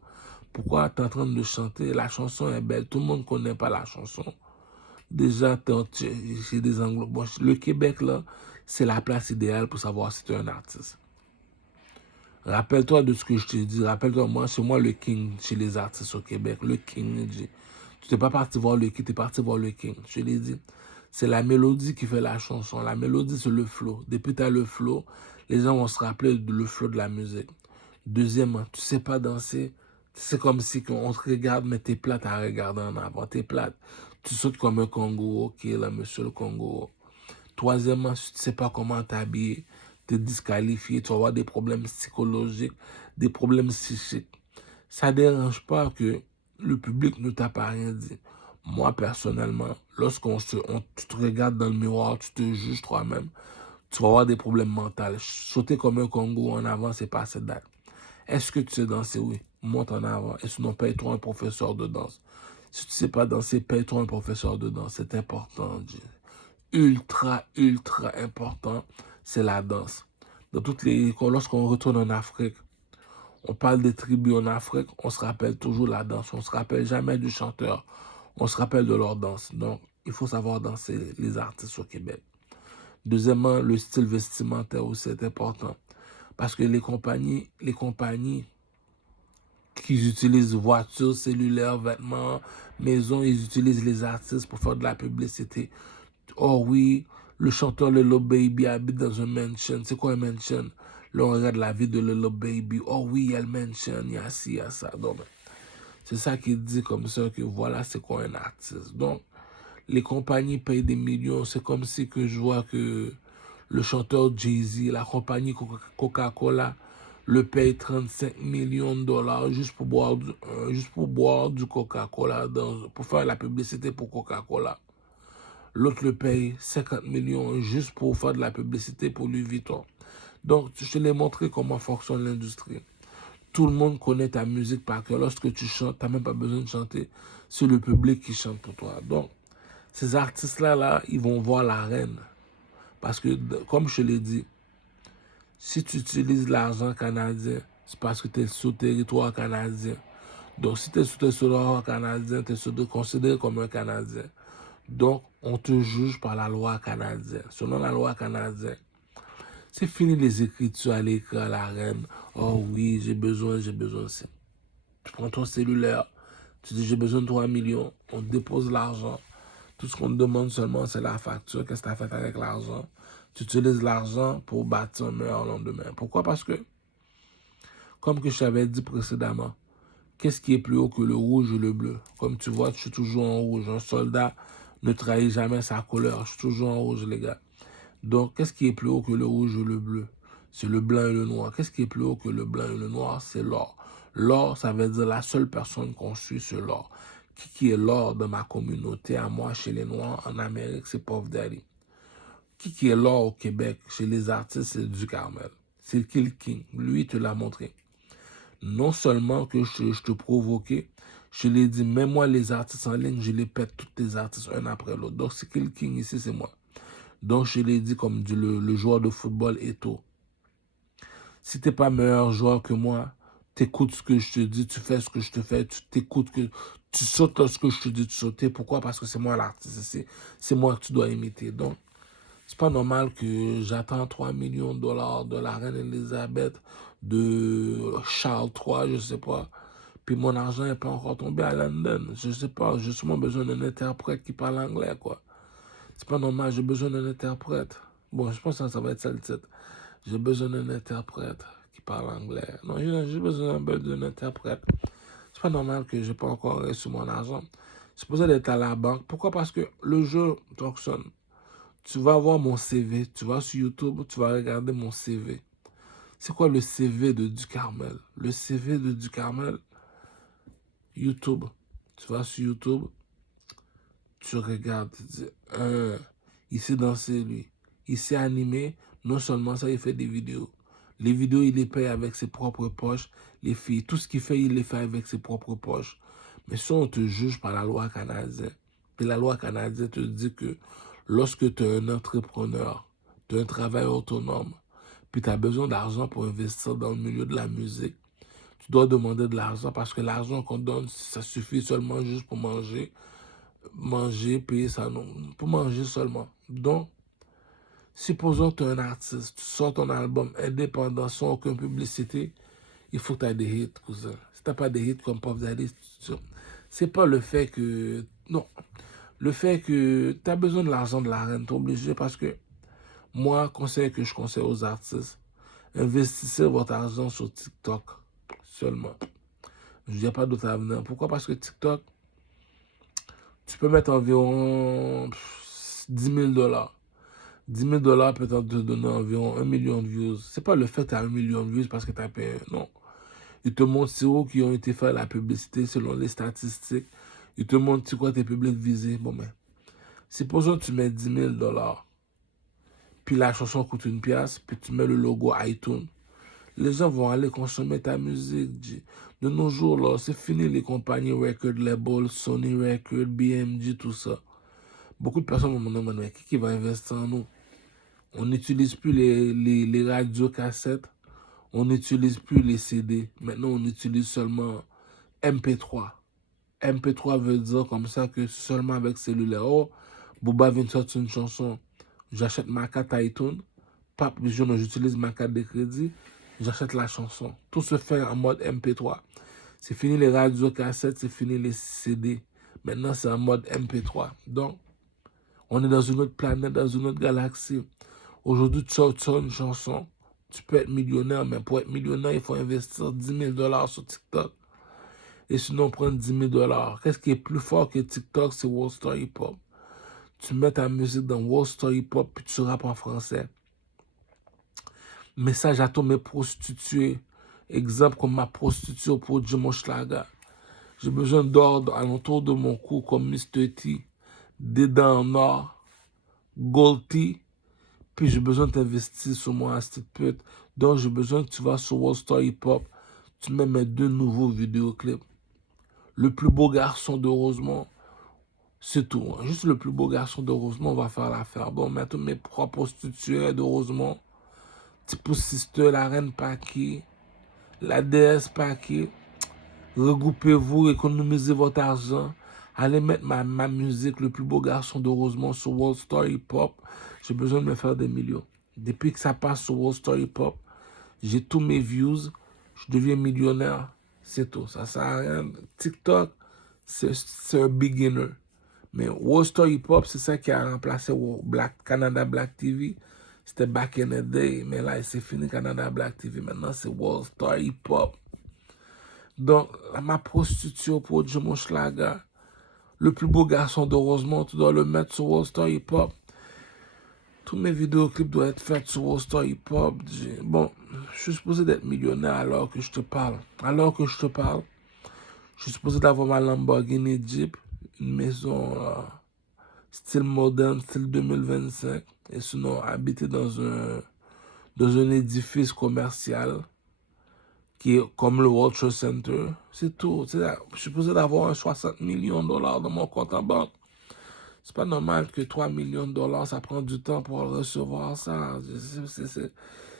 Pourquoi tu es en train de chanter? La chanson est belle. Tout le monde ne connaît pas la chanson. Déjà, j'ai des anglo. Bon, le Québec, là, c'est la place idéale pour savoir si tu es un artiste. Rappelle-toi de ce que je t'ai dit. Rappelle-toi, moi, c'est moi le king chez les artistes au Québec. Le king. Tu n'es pas parti voir le king, tu es parti voir le king. Je l'ai dit. C'est la mélodie qui fait la chanson. La mélodie, c'est le flow. Depuis que tu as le flow, les gens vont se rappeler le flow de la musique. Deuxièmement, tu sais pas danser. C'est comme si on te regarde, mais t'es plate à regarder en avant. T'es plate. Tu sautes comme un kangourou. Ok, là, monsieur le kangourou. Troisièmement, si tu sais pas comment t'habiller, t'es disqualifié. Tu vas avoir des problèmes psychologiques, des problèmes psychiques. Ça dérange pas que le public ne t'a pas rien dit. Moi, personnellement, tu te regardes dans le miroir, tu te juges toi-même, tu vas avoir des problèmes mentaux. Sauter comme un Congo en avant, c'est pas cette date. Est-ce que tu sais danser? Oui. Monte en avant. Et sinon, paye-toi un professeur de danse. Si tu sais pas danser, paye-toi un professeur de danse. C'est important. Ultra, ultra important, c'est la danse. Lorsqu'on retourne en Afrique, on parle des tribus en Afrique, on se rappelle toujours la danse. On se rappelle jamais du chanteur. On se rappelle de leur danse. Donc, il faut savoir danser les artistes au Québec. Deuxièmement, le style vestimentaire aussi est important. Parce que les compagnies qui utilisent voitures, cellulaires, vêtements, maisons, ils utilisent les artistes pour faire de la publicité. Oh oui, le chanteur Lil Baby habite dans un mansion. C'est quoi un mansion? Là, on regarde la vie de Lil Baby. Oh oui, il y a le mansion, il y a ci, il y a ça. Donc, c'est ça qui dit comme ça que voilà, c'est quoi un artiste. Donc, les compagnies payent des millions. C'est comme si que je vois que le chanteur Jay-Z, la compagnie Coca-Cola, le paye 35 millions de dollars juste pour boire du Coca-Cola, pour faire la publicité pour Coca-Cola. L'autre le paye 50 millions juste pour faire de la publicité pour Louis Vuitton. Donc, je te l'ai montré comment fonctionne l'industrie. Tout le monde connaît ta musique par cœur. Lorsque tu chantes, tu n'as même pas besoin de chanter. C'est le public qui chante pour toi. Donc, ces artistes-là, ils vont voir l'arène. Parce que, comme je te l'ai dit, si tu utilises l'argent canadien, c'est parce que tu es sous territoire canadien. Donc, si tu es sous territoire canadien, tu es considéré comme un Canadien. Donc, on te juge par la loi canadienne. Selon la loi canadienne, c'est fini les écritures à l'écran à la reine. Oh oui, j'ai besoin. Tu prends ton cellulaire, tu dis j'ai besoin de 3 millions, on te dépose l'argent. Tout ce qu'on te demande seulement, c'est la facture. Qu'est-ce que tu as fait avec l'argent? Tu utilises l'argent pour bâtir un meilleur lendemain. Pourquoi? Parce que, comme que je t'avais dit précédemment, qu'est-ce qui est plus haut que le rouge et le bleu? Comme tu vois, je suis toujours en rouge. Un soldat ne trahit jamais sa couleur. Je suis toujours en rouge, les gars. Donc, qu'est-ce qui est plus haut que le rouge et le bleu? C'est le blanc et le noir. Qu'est-ce qui est plus haut que le blanc et le noir? C'est l'or. L'or, ça veut dire la seule personne qu'on suit, c'est l'or. Qui est l'or de ma communauté, à moi, chez les Noirs, en Amérique, c'est Puff Daddy. Qui est l'or au Québec, chez les artistes, c'est Ducarmel. C'est Kill King. Lui, il te l'a montré. Non seulement que je te provoquais, je l'ai dit, même moi, les artistes en ligne, je les pète tous les artistes un après l'autre. Donc, c'est Kill King ici, c'est moi. Donc, je l'ai dit comme dit le joueur de football Eto'o. Si tu n'es pas meilleur joueur que moi, tu écoutes ce que je te dis, tu fais ce que je te fais, tu sautes lorsque je te dis de sauter. Pourquoi? Parce que c'est moi l'artiste, c'est moi que tu dois imiter. Donc, c'est pas normal que j'attends 3 millions de dollars de la reine Elisabeth, de Charles III, je sais pas. Puis mon argent n'est pas encore tombé à London. Je sais pas, j'ai sûrement besoin d'un interprète qui parle anglais, quoi. C'est pas normal, j'ai besoin d'un interprète. Bon, je pense que ça va être ça le titre. J'ai besoin d'un interprète qui parle anglais. Non, j'ai besoin d'un interprète. C'est pas normal que j'ai pas encore reçu mon argent. C'est supposé d'être à la banque. Pourquoi? Parce que le jeu fonctionne. Tu vas voir mon CV. Tu vas sur YouTube, tu vas regarder mon CV. C'est quoi le CV de Ducarmel? Le CV de Ducarmel, YouTube. Tu vas sur YouTube, tu regardes, tu dis, il sait danser, lui. Il sait animer. Non seulement ça, il fait des vidéos. Les vidéos, il les paye avec ses propres poches. Les filles, tout ce qu'il fait, il les fait avec ses propres poches. Mais ça, on te juge par la loi canadienne. Et la loi canadienne te dit que lorsque tu es un entrepreneur, tu as un travail autonome, puis tu as besoin d'argent pour investir dans le milieu de la musique, tu dois demander de l'argent parce que l'argent qu'on donne, ça suffit seulement juste pour manger, payer ça, non, pour manger seulement. Donc, supposons que tu es un artiste, tu sors ton album indépendant sans aucune publicité, il faut que tu aies des hits, cousin. Si tu n'as pas des hits comme Puff Daddy, c'est pas le fait que... Non. Le fait que tu as besoin de l'argent de la reine, tu es obligé parce que moi, conseil que je conseille aux artistes, investissez votre argent sur TikTok seulement. Je n'y a pas d'autre avenir. Pourquoi? Parce que TikTok, tu peux mettre environ 10 000 $. 10 000 $ peut te donner environ 1 million de views. C'est pas le fait que tu as 1 million de views parce que tu as payé. Non. Ils te montrent c'est où qui ont été fait la publicité selon les statistiques. Ils te montrent c'est quoi tes publics visés. Bon, mais supposons que tu mets 10 000 $, puis la chanson coûte une pièce, puis tu mets le logo iTunes. Les gens vont aller consommer ta musique. De nos jours, là, c'est fini les compagnies record label, Sony Record, BMG, tout ça. Beaucoup de personnes vont me demander, mais qui va investir en nous? On n'utilise plus les radios cassettes. On n'utilise plus les CD. Maintenant, on utilise seulement MP3. MP3 veut dire comme ça que seulement avec cellulaire. Oh, Booba vient de sortir une chanson. J'achète ma carte iTunes. Pape, j'utilise ma carte de crédit. J'achète la chanson. Tout se fait en mode MP3. C'est fini les radios cassettes, c'est fini les CD. Maintenant, c'est en mode MP3. Donc, on est dans une autre planète, dans une autre galaxie. Aujourd'hui, tu sors une chanson. Tu peux être millionnaire, mais pour être millionnaire, il faut investir 10 000 $ sur TikTok. Et sinon, prendre 10 000 $. Qu'est-ce qui est plus fort que TikTok? C'est World Star Hip Hop. Tu mets ta musique dans World Star Hip Hop, puis tu rappes en français. Message à tous mes prostituées. Exemple comme ma prostituée pour Jimo Schlager. J'ai besoin d'or alentour de mon cou comme Mr. T. Des dents en or. Gold T. Puis j'ai besoin de t'investir sur moi à cette pute. Donc j'ai besoin que tu vas sur World Star Hip Hop. Tu mets mes 2 nouveaux vidéoclips. Le plus beau garçon de Rosemont. C'est tout. Hein. Juste le plus beau garçon de Rosemont va faire l'affaire. Bon, maintenant mes propres prostituées de Rosemont. Tipo Sister, la reine Paki, la déesse Paki. Regroupez-vous, économisez votre argent. Allez mettre ma musique, le plus beau garçon de Rosemont, sur World Star Hip Hop. J'ai besoin de me faire des millions. Depuis que ça passe sur World Star Hip Hop, j'ai tous mes views. Je deviens millionnaire. C'est tout. Ça sert à rien. TikTok, c'est un beginner. Mais World Star Hip Hop, c'est ça qui a remplacé Canada Black TV. C'était back in the day. Mais là, c'est fini Canada Black TV. Maintenant, c'est World Star Hip Hop. Donc, ma prostituée pour Jimo Schlager, le plus beau garçon de Rosemont, tu dois le mettre sur World Star Hip Hop. Tous mes vidéoclips doivent être faits sur World Star Hip Hop. Bon, je suis supposé d'être millionnaire alors que je te parle. Je suis supposé d'avoir ma Lamborghini Jeep, une maison style moderne, style 2025. Et sinon, habiter dans un édifice commercial qui est comme le World Trade Center. C'est tout. Je suis supposé d'avoir 60 millions de dollars dans mon compte en banque. C'est pas normal que 3 millions de dollars, ça prend du temps pour recevoir ça.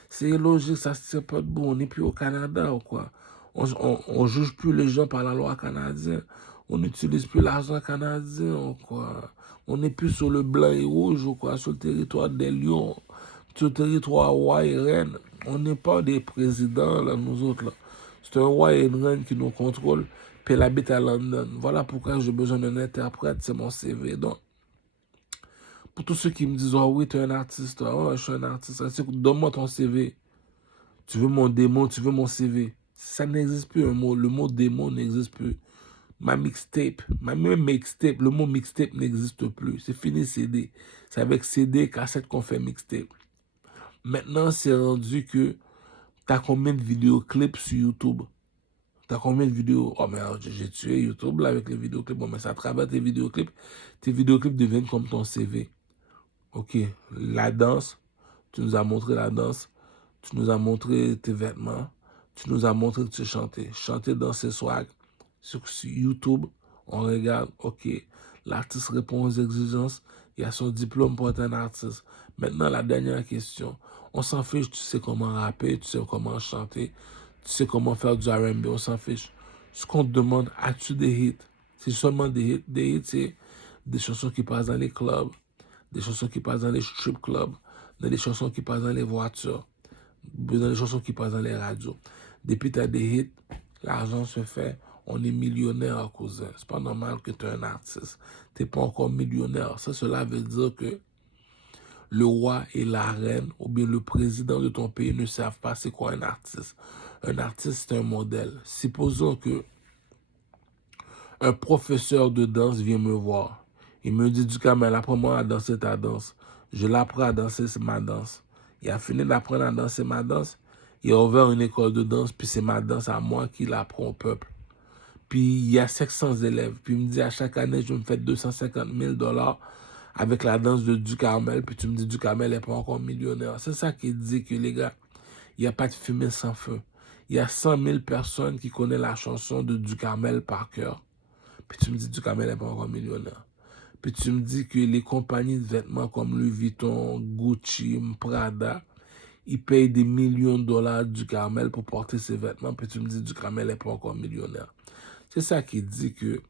C'est illogique, ça se tient pas debout. On n'est plus au Canada ou quoi. On juge plus les gens par la loi canadienne. On n'utilise plus l'argent canadien ou quoi. On n'est plus sur le blanc et rouge ou quoi, sur le territoire des lions, sur le territoire roi et reine. On n'est pas des présidents, là, nous autres, là. C'est un roi et une reine qui nous contrôlent, puis elle habite à London. Voilà pourquoi j'ai besoin d'un interprète, c'est mon CV. Donc, pour tous ceux qui me disent, oh oui, tu es un artiste, oh, je suis un artiste, donne-moi ton CV. Tu veux mon démo, tu veux mon CV. Ça n'existe plus, un mot. Le mot démo n'existe plus. Ma mixtape, ma même mixtape, le mot mixtape n'existe plus. C'est fini CD. C'est avec CD, cassette qu'on fait mixtape. Maintenant, c'est rendu que tu as combien de vidéoclips sur YouTube? Tu as combien de vidéos? Oh, mais j'ai tué YouTube là avec les vidéoclips. Bon, mais ça travers tes vidéoclips deviennent comme ton CV. Ok, la danse, tu nous as montré la danse, tu nous as montré tes vêtements, tu nous as montré que tu chantais. Chanter, danser, swag. Sur YouTube, on regarde, ok, l'artiste répond aux exigences, il a son diplôme pour être un artiste. Maintenant, la dernière question. On s'en fiche, tu sais comment rapper, tu sais comment chanter, tu sais comment faire du R&B, on s'en fiche. Ce qu'on te demande, as-tu des hits? C'est seulement des hits. Des hits, c'est des chansons qui passent dans les clubs, des chansons qui passent dans les strip clubs, des chansons qui passent dans les voitures, dans les chansons qui passent dans les radios. Depuis que tu as des hits, l'argent se fait. On est millionnaire, cousin. C'est pas normal que tu es un artiste. Tu n'es pas encore millionnaire. Ça, cela veut dire que le roi et la reine, ou bien le président de ton pays ne savent pas c'est quoi un artiste. Un artiste, c'est un modèle. Supposons que un professeur de danse vient me voir. Il me dit, Ducamel, apprends-moi à danser ta danse. Je l'apprends à danser ma danse. Il a fini d'apprendre à danser ma danse. Il a ouvert une école de danse, puis c'est ma danse à moi qui l'apprend au peuple. Puis il y a 500 élèves. Puis il me dit, à chaque année, je me fais 250 000 $ avec la danse de Ducamel. Puis tu me dis, Ducamel n'est pas encore millionnaire. C'est ça qui dit que, les gars, il n'y a pas de fumée sans feu. Il y a 100 000 personnes qui connaissent la chanson de Ducamel par cœur. Puis tu me dis, Ducamel n'est pas encore millionnaire. Puis tu me dis que les compagnies de vêtements comme Louis Vuitton, Gucci, Prada, ils payent des millions de dollars Ducamel pour porter ses vêtements. Puis tu me dis, Ducamel n'est pas encore millionnaire. C'est ça qui dit que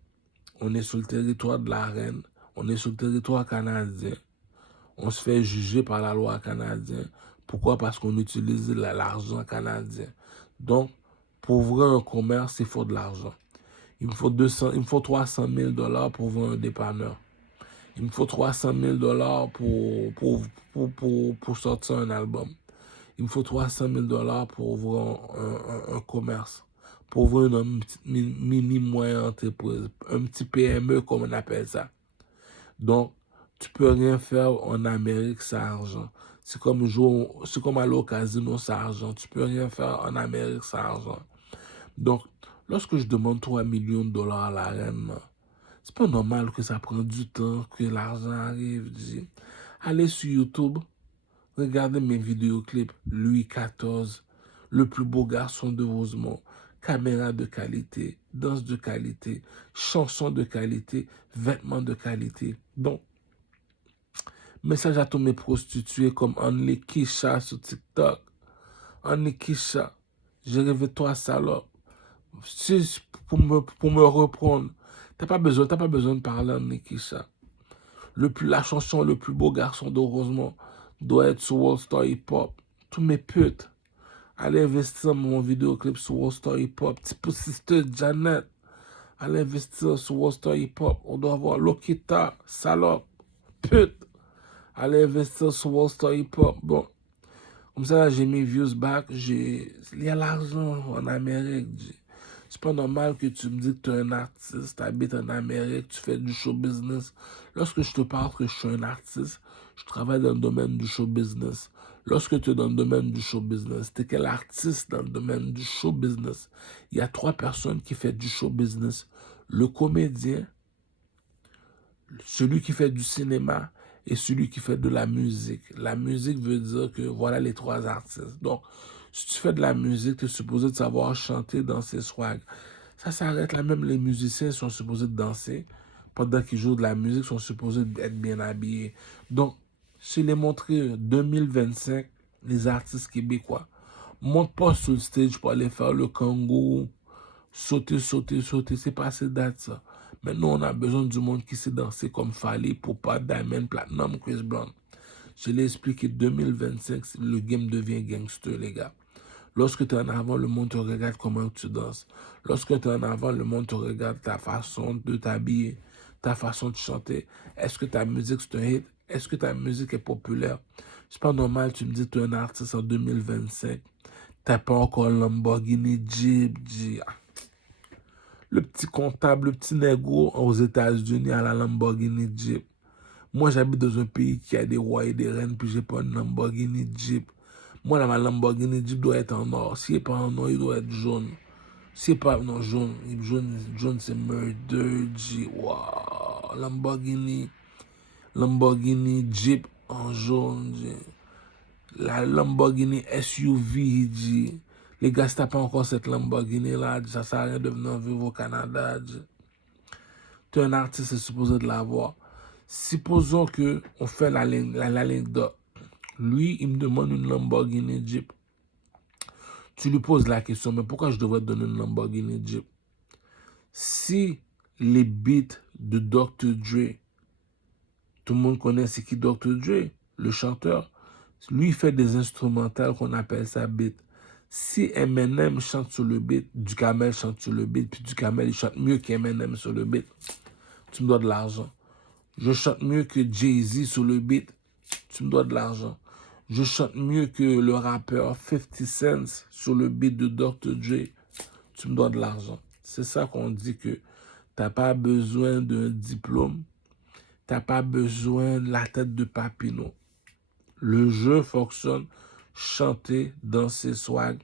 on est sur le territoire de la reine, on est sur le territoire canadien, on se fait juger par la loi canadienne. Pourquoi? Parce qu'on utilise l'argent canadien. Donc, pour ouvrir un commerce, il faut de l'argent. Il me faut 300 000 $ pour ouvrir un dépanneur. Il me faut 300 000 $ pour sortir un album. Il me faut 300 000 $ pour ouvrir un commerce. Pour ouvrir une mini-moyenne entreprise. Un petit PME, comme on appelle ça. Donc, tu peux rien faire en Amérique sans argent. C'est comme aller au casino sans argent. Tu peux rien faire en Amérique sans argent. Donc, lorsque je demande 3 millions de $ à la reine, c'est pas normal que ça prenne du temps, que l'argent arrive. Allez sur YouTube, regardez mes vidéoclips. Louis XIV, le plus beau garçon de Rosemont, caméra de qualité, danse de qualité, chansons de qualité, vêtements de qualité. Donc, message à tous mes prostituées comme Only Kisha sur TikTok. Only Kisha, j'ai rêvé de toi, salope. Pour me reprendre. T'as pas besoin de parler à Nikisha. La chanson Le plus beau garçon de Rosemont doit être sur World Star Hip Hop. Tous mes putes. Allez investir dans mon vidéoclip sur World Star Hip Hop. Petit sister Janet. Allez investir sur World Star Hip Hop. On doit avoir Lokita, salope, pute. Allez investir sur World Star Hip Hop. Bon. Comme ça, j'ai mes views back. Il y a l'argent en Amérique. C'est pas normal que tu me dis que tu es un artiste, tu habites en Amérique, tu fais du show business. Lorsque je te parle que je suis un artiste, je travaille dans le domaine du show business. Lorsque tu es dans le domaine du show business, tu es quel artiste dans le domaine du show business? Il y a 3 personnes qui font du show business. Le comédien, celui qui fait du cinéma et celui qui fait de la musique. La musique veut dire que voilà les 3 artistes. Donc, si tu fais de la musique, tu es supposé de savoir chanter, danser, swag. Ça s'arrête là. Même les musiciens sont supposés de danser. Pendant qu'ils jouent de la musique, sont supposés d'être bien habillés. Donc, je l'ai montré 2025, les artistes québécois. Monte pas sur le stage pour aller faire le kangourou. Sauter. C'est pas assez date, ça. Maintenant, on a besoin du monde qui sait danser comme Fally, Poupa, Diamond, Platinum, Chris Brown. Je l'ai expliqué, 2025, le game devient gangster, les gars. Lorsque tu es en avant, le monde te regarde comment tu danses. Lorsque tu es en avant, le monde te regarde ta façon de t'habiller, ta façon de chanter. Est-ce que ta musique, c'est un hit? Est-ce que ta musique est populaire? C'est pas normal, tu me dis que tu es un artiste en 2025. T'as pas encore Lamborghini Jeep. Le petit comptable, le petit négro aux États-Unis à la Lamborghini Jeep. Moi, j'habite dans un pays qui a des rois et des reines, puis j'ai pas une Lamborghini Jeep. Moi, ma Lamborghini Jeep doit être en or. Si il n'est pas en or, il doit être jaune. Si il n'est pas non, jaune, c'est Murder Jeep. Wow. Lamborghini Jeep en jaune. La Lamborghini SUV. Les gars, si t'as pas encore cette Lamborghini là, ça sert à rien de venir vivre au Canada. Tu es un artiste, c'est supposé de l'avoir. Supposons que on fait la ligne d'or. Lui, il me demande une Lamborghini Jeep. Tu lui poses la question, mais pourquoi je devrais te donner une Lamborghini Jeep? Si les beats de Dr. Dre, tout le monde connaît c'est qui Dr. Dre, le chanteur, lui il fait des instrumentales qu'on appelle ça beat. Si Eminem chante sur le beat, Ducamel chante sur le beat, puis Ducamel il chante mieux qu'Eminem sur le beat, tu me dois de l'argent. Je chante mieux que Jay-Z sur le beat, tu me dois de l'argent. Je chante mieux que le rappeur 50 Cent sur le beat de Dr. Dre, tu me dois de l'argent. C'est ça qu'on dit que t'as pas besoin d'un diplôme, t'as pas besoin de la tête de Papineau. Le jeu fonctionne, chanter, danser, swag.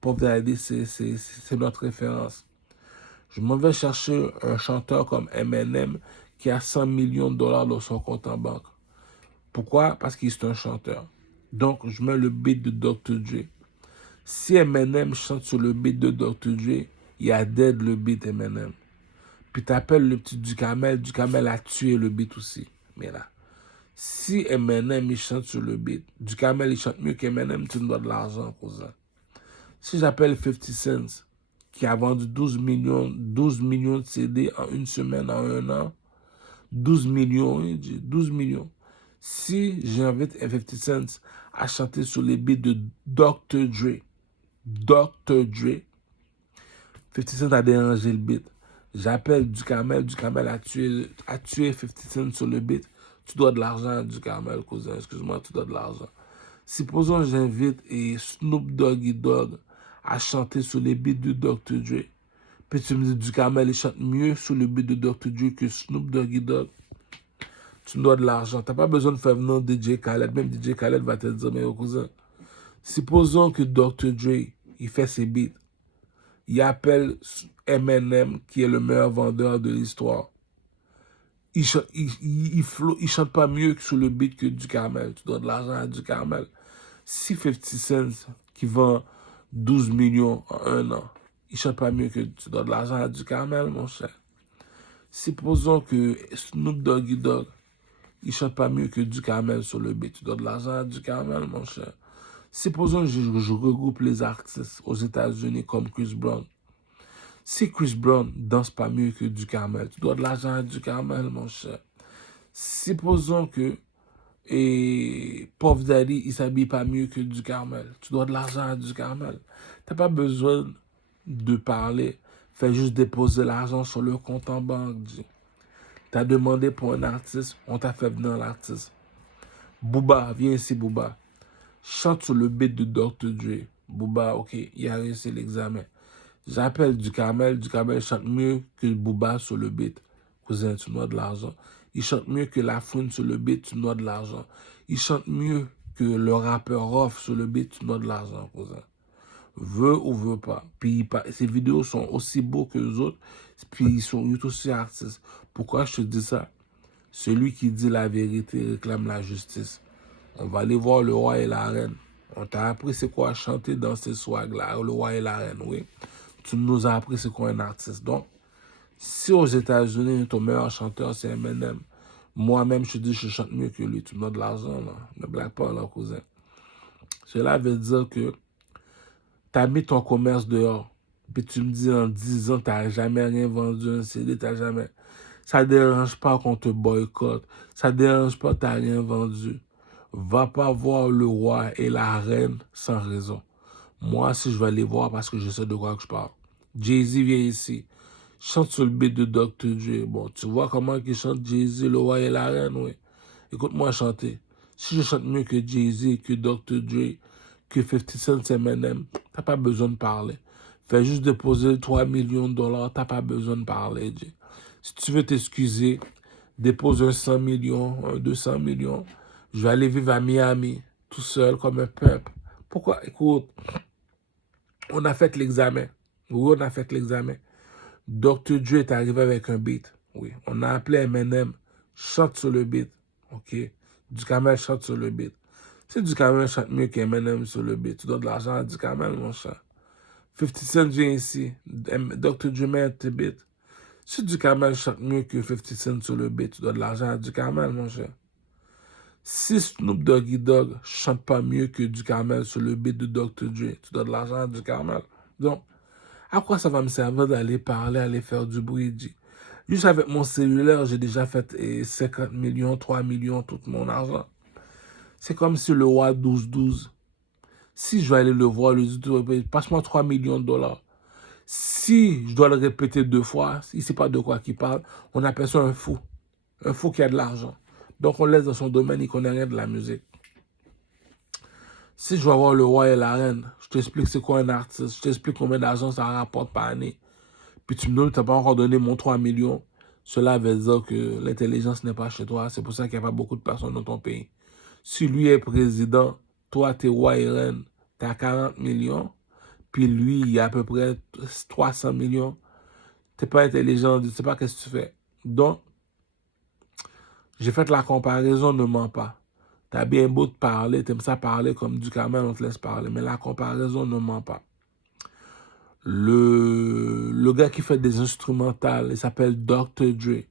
Puff Daddy, c'est notre référence. Je m'en vais chercher un chanteur comme Eminem qui a 100 millions de dollars dans son compte en banque. Pourquoi? Parce qu'il est un chanteur. Donc, je mets le beat de Dr. Dre. Si Eminem chante sur le beat de Dr. Dre, il y a dead le beat Eminem. Puis t'appelles le petit Ducamel, Ducamel a tué le beat aussi. Mais là, si Eminem il chante sur le beat, Ducamel il chante mieux qu'Eminem, tu me dois de l'argent, cousin. Si j'appelle 50 Cent, qui a vendu 12 millions de CD en une semaine, en un an, 12 millions, il dit 12 millions. Si j'invite 50 Cent à chanter sur les beats de Dr. Dre, 50 Cent a dérangé le beat. J'appelle Ducamel a tué 50 Cent sur le beat. Tu dois de l'argent à Ducamel, cousin, excuse-moi, tu dois de l'argent. Supposons que j'invite Snoop Doggy Dogg à chanter sur les beats de Dr. Dre. Puis tu me dis Ducamel, il chante mieux sur le beat de Dr. Dre que Snoop Doggy Dogg. Tu me dois de l'argent. Tu n'as pas besoin de faire venir DJ Khaled. Même DJ Khaled va te dire, mais oh, cousin, supposons que Dr. Dre, il fait ses beats. Il appelle Eminem, qui est le meilleur vendeur de l'histoire. Il chante pas mieux que sur le beat que Ducamel. Tu dois de l'argent à Ducamel. Si 50 Cent, qui vend 12 millions en un an, il chante pas mieux que tu dois de l'argent à Ducamel, mon cher. Supposons que Snoop Doggy Dogg, il chante pas mieux que Ducamel sur le beat. Tu dois de l'argent à Ducamel, mon cher. Supposons que je regroupe les artistes aux États-Unis comme Chris Brown. Si Chris Brown danse pas mieux que Ducamel, tu dois de l'argent à Ducamel, mon cher. Supposons que Puff Daddy, il s'habille pas mieux que Ducamel. Tu dois de l'argent à Ducamel. T'as pas besoin de parler. Fais juste déposer l'argent sur le compte en banque. T'as demandé pour un artiste, on t'a fait venir l'artiste. Booba, viens ici, Booba. Chante sur le beat de Dr. Dre. Booba, ok, il a réussi l'examen. J'appelle Ducamel chante mieux que Booba sur le beat. Cousin, tu me dois de l'argent. Il chante mieux que La Fouine sur le beat, tu me dois de l'argent. Il chante mieux que le rappeur Rof sur le beat, tu me dois de l'argent, cousin. Veut ou veut pas. Puis ses vidéos sont aussi beaux que les autres, puis ils sont aussi artistes. Pourquoi je te dis ça? Celui qui dit la vérité réclame la justice. On va aller voir le roi et la reine. On t'a appris c'est quoi chanter dans ces swags-là, le roi et la reine, oui. Tu nous as appris c'est quoi un artiste. Donc, si aux États-Unis, ton meilleur chanteur, c'est Eminem, moi-même, je te dis je chante mieux que lui. Tu me donnes de l'argent, là. Ne blague pas, là, cousin. Cela veut dire que tu as mis ton commerce dehors. Puis tu me dis en 10 ans, tu n'as jamais rien vendu, un CD, tu n'as jamais. Ça ne dérange pas qu'on te boycotte. Ça ne dérange pas que tu n'as rien vendu. Va pas voir le roi et la reine sans raison. Moi, si je vais aller voir parce que je sais de quoi que je parle. Jay-Z vient ici. Chante sur le beat de Dr. Dre. Bon, tu vois comment il chante Jay-Z, le roi et la reine, oui. Écoute-moi chanter. Si je chante mieux que Jay-Z, que Dr. Dre, que 50 Cent, Eminem, t'as pas besoin de parler. Fais juste déposer 3 millions de dollars, t'as pas besoin de parler, Jay. Si tu veux t'excuser, dépose un 100 millions, un 200 millions. Je vais aller vivre à Miami, tout seul, comme un peuple. Pourquoi? Écoute, on a fait l'examen. Oui, on a fait l'examen. Dr. Dre est arrivé avec un beat. Oui, on a appelé Eminem, chante sur le beat. OK? Ducamel chante sur le beat. Si Ducamel chante mieux qu'Eminem sur le beat, tu donnes de l'argent à Ducamel, mon chat. 50 Cent vient ici. Dr. Dre met tes beats. Si Ducamel chante mieux que 50 Cent sur le beat, tu donnes de l'argent à Ducamel, mon cher. Si Snoop Doggy Dogg chante pas mieux que Ducamel sur le beat de Dr. Dre, tu donnes de l'argent à Ducamel. Donc, à quoi ça va me servir d'aller parler, aller faire du bruit? Juste avec mon cellulaire, j'ai déjà fait 50 millions, 3 millions, tout mon argent. C'est comme si le roi 12-12 Si je vais aller le voir, lui dire, passe-moi 3 millions de dollars. Si je dois le répéter 2 fois, il ne sait pas de quoi il parle, on appelle ça un fou. Un fou qui a de l'argent. Donc on laisse dans son domaine, il ne connaît rien de la musique. Si je vais voir le roi et la reine, je t'explique c'est quoi un artiste, je t'explique combien d'argent ça rapporte par année. Puis tu me donnes, tu n'as pas encore donné mon 3 millions. Cela veut dire que l'intelligence n'est pas chez toi. C'est pour ça qu'il n'y a pas beaucoup de personnes dans ton pays. Si lui est président, toi, tu es roi et reine, tu as 40 millions, puis lui, il a à peu près 300 millions. Tu n'es pas intelligent, tu ne sais pas qu'est-ce que tu fais. Donc, j'ai fait la comparaison, ne mens pas. Tu as bien beau te parler, tu aimes ça parler comme du Ducamel, on te laisse parler, mais la comparaison ne ment pas. Le gars qui fait des instrumentales, il s'appelle Dr. Dre.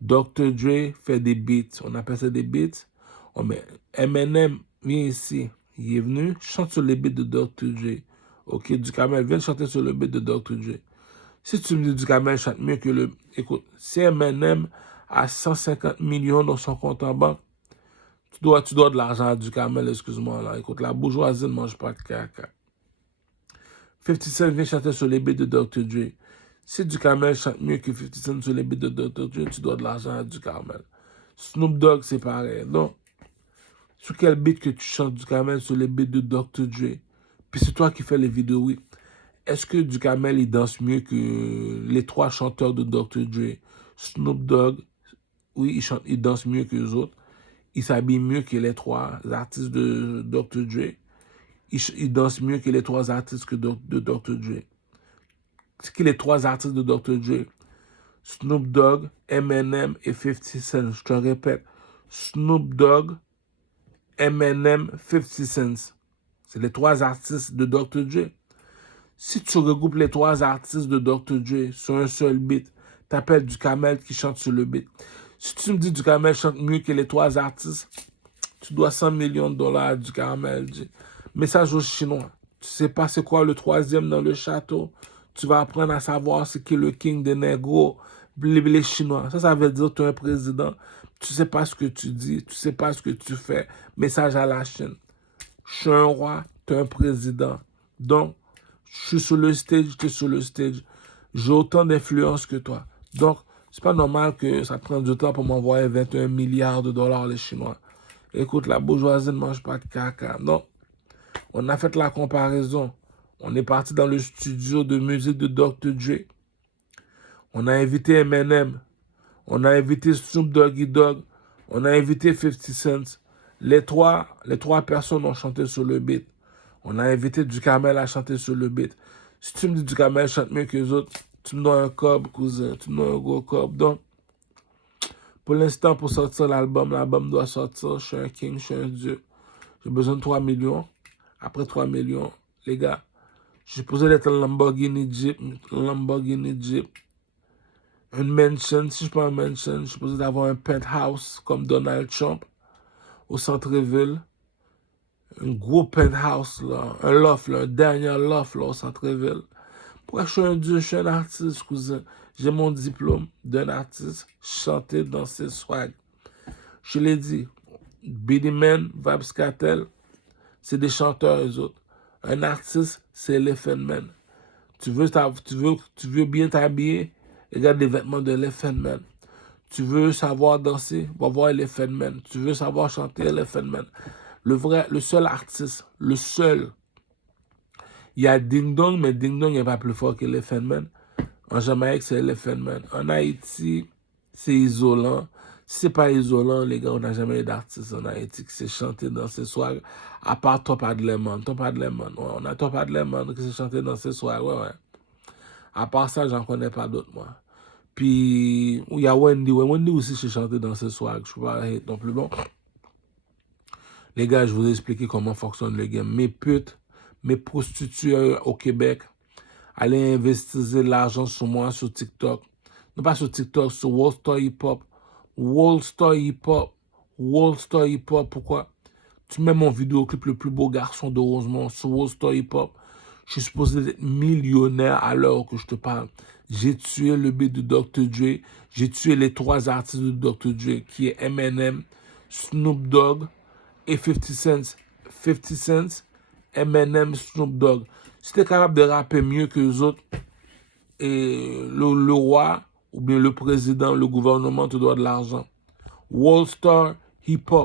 Dr. Dre fait des beats. On appelle ça des beats. Oh, mais Eminem vient ici. Il est venu, chante sur les beats de Dr. Dre. Ok, Ducamel, viens chanter sur le beat de Dr. Dre. Si tu me dis Ducamel chante mieux que le... Écoute, si Eminem a 150 millions dans son compte en banque, tu dois de l'argent à Ducamel, excuse-moi là. Écoute, la bourgeoisie ne mange pas de caca. 50 Cent vient chanter sur les beats de Dr. Dre. Si Ducamel chante mieux que 50 Cent sur les beats de Dr. Dre, tu dois de l'argent à Ducamel. Snoop Dogg, c'est pareil. Donc, sur quel beat que tu chantes Ducamel sur les beats de Dr. Dre? Puis c'est toi qui fais les vidéos, oui. Est-ce que Ducamel, il danse mieux que les 3 chanteurs de Dr. Dre? Snoop Dogg, oui, il danse mieux que les autres. Il s'habille mieux que les 3 artistes de Dr. Dre. Il danse mieux que les 3 artistes de Dr. Dre. C'est qui les 3 artistes de Dr. Dre? Snoop Dogg, Eminem et 50 Cent. Je te répète, Snoop Dogg, Eminem, 50 Cent. C'est les 3 artistes de Dr. Dre. Si tu regroupes les 3 artistes de Dr. Dre sur un seul beat, t'appelles Ducamel qui chante sur le beat. Si tu me dis Ducamel chante mieux que les 3 artistes, tu dois 100 millions de dollars à Ducamel. Message aux Chinois. Tu sais pas c'est quoi le 3e dans le château. Tu vas apprendre à savoir ce qui est le king des négros, les Chinois. Ça veut dire que tu es un président. Tu sais pas ce que tu dis, tu sais pas ce que tu fais. Message à la Chine. Je suis un roi, tu es un président. Donc, je suis sur le stage, tu es sur le stage. J'ai autant d'influence que toi. Donc, c'est pas normal que ça prenne du temps pour m'envoyer 21 milliards de dollars les Chinois. Écoute, la bourgeoisie ne mange pas de caca. Donc, on a fait la comparaison. On est parti dans le studio de musique de Dr. Dre. On a invité Eminem. On a invité Snoop Doggy Dogg. On a invité 50 Cent. Les trois personnes ont chanté sur le beat. On a invité Ducamel à chanter sur le beat. Si tu me dis Ducamel chante mieux que les autres, tu me donnes un cob, cousin. Tu me donnes un gros cob. Donc, pour l'instant, pour sortir l'album doit sortir. Je suis un king, je suis un dieu. J'ai besoin de 3 millions. Après 3 millions, les gars, j'ai posé d'être un Lamborghini Jeep, une mansion. Si je prends une mansion, je suis posé d'avoir un penthouse comme Donald Trump au centre-ville. Un gros penthouse, là, un loft, là, un dernier loft là, au centre-ville. Pourquoi je suis un dieu, je suis un artiste, cousin. J'ai mon diplôme d'un artiste, chanter, danser, swag. Je l'ai dit, Beenie Man, Vybz Kartel, c'est des chanteurs, eux autres. Un artiste, c'est Elephant Man. Tu veux bien t'habiller, regarde les vêtements de Elephant Man. Tu veux savoir danser, va voir Elephant Man. Tu veux savoir chanter, Elephant Man. Le seul artiste, le seul. Il y a Ding Dong, mais Ding Dong n'est pas plus fort qu'Elephant Man. En Jamaïque, c'est Elephant Man. En Haïti, c'est isolant. Si c'est pas isolant, les gars, on n'a jamais eu d'artiste en Haïti qui s'est chanté dans ces soirs, à part Top Adleman. Ouais, on a Top Adleman qui s'est chanté dans ces soirs, ouais. À part ça, j'en connais pas d'autres, moi. Puis, il y a Wendy. Ouais, Wendy aussi s'est chanté dans ces soirs. Je peux pas hate non plus. Bon. Les gars, je vous ai expliqué comment fonctionne le game. Mes putes, mes prostituées au Québec, allez investir l'argent sur moi sur TikTok. Non pas sur TikTok, sur World Star Hip Hop. World Star Hip Hop. World Star Hip Hop. Pourquoi? Tu mets mon vidéoclip le plus beau garçon de Rosemont sur World Star Hip Hop. Je suis supposé être millionnaire à l'heure que je te parle. J'ai tué le beat de Dr. Dre. J'ai tué les 3 artistes de Dr. Dre, qui est Eminem, Snoop Dogg et 50 Cent. 50 Cent Eminem, Snoop Dogg. Si t'es capable de rapper mieux que les autres, et le roi, ou bien le président, le gouvernement te doit de l'argent. World Star Hip Hop.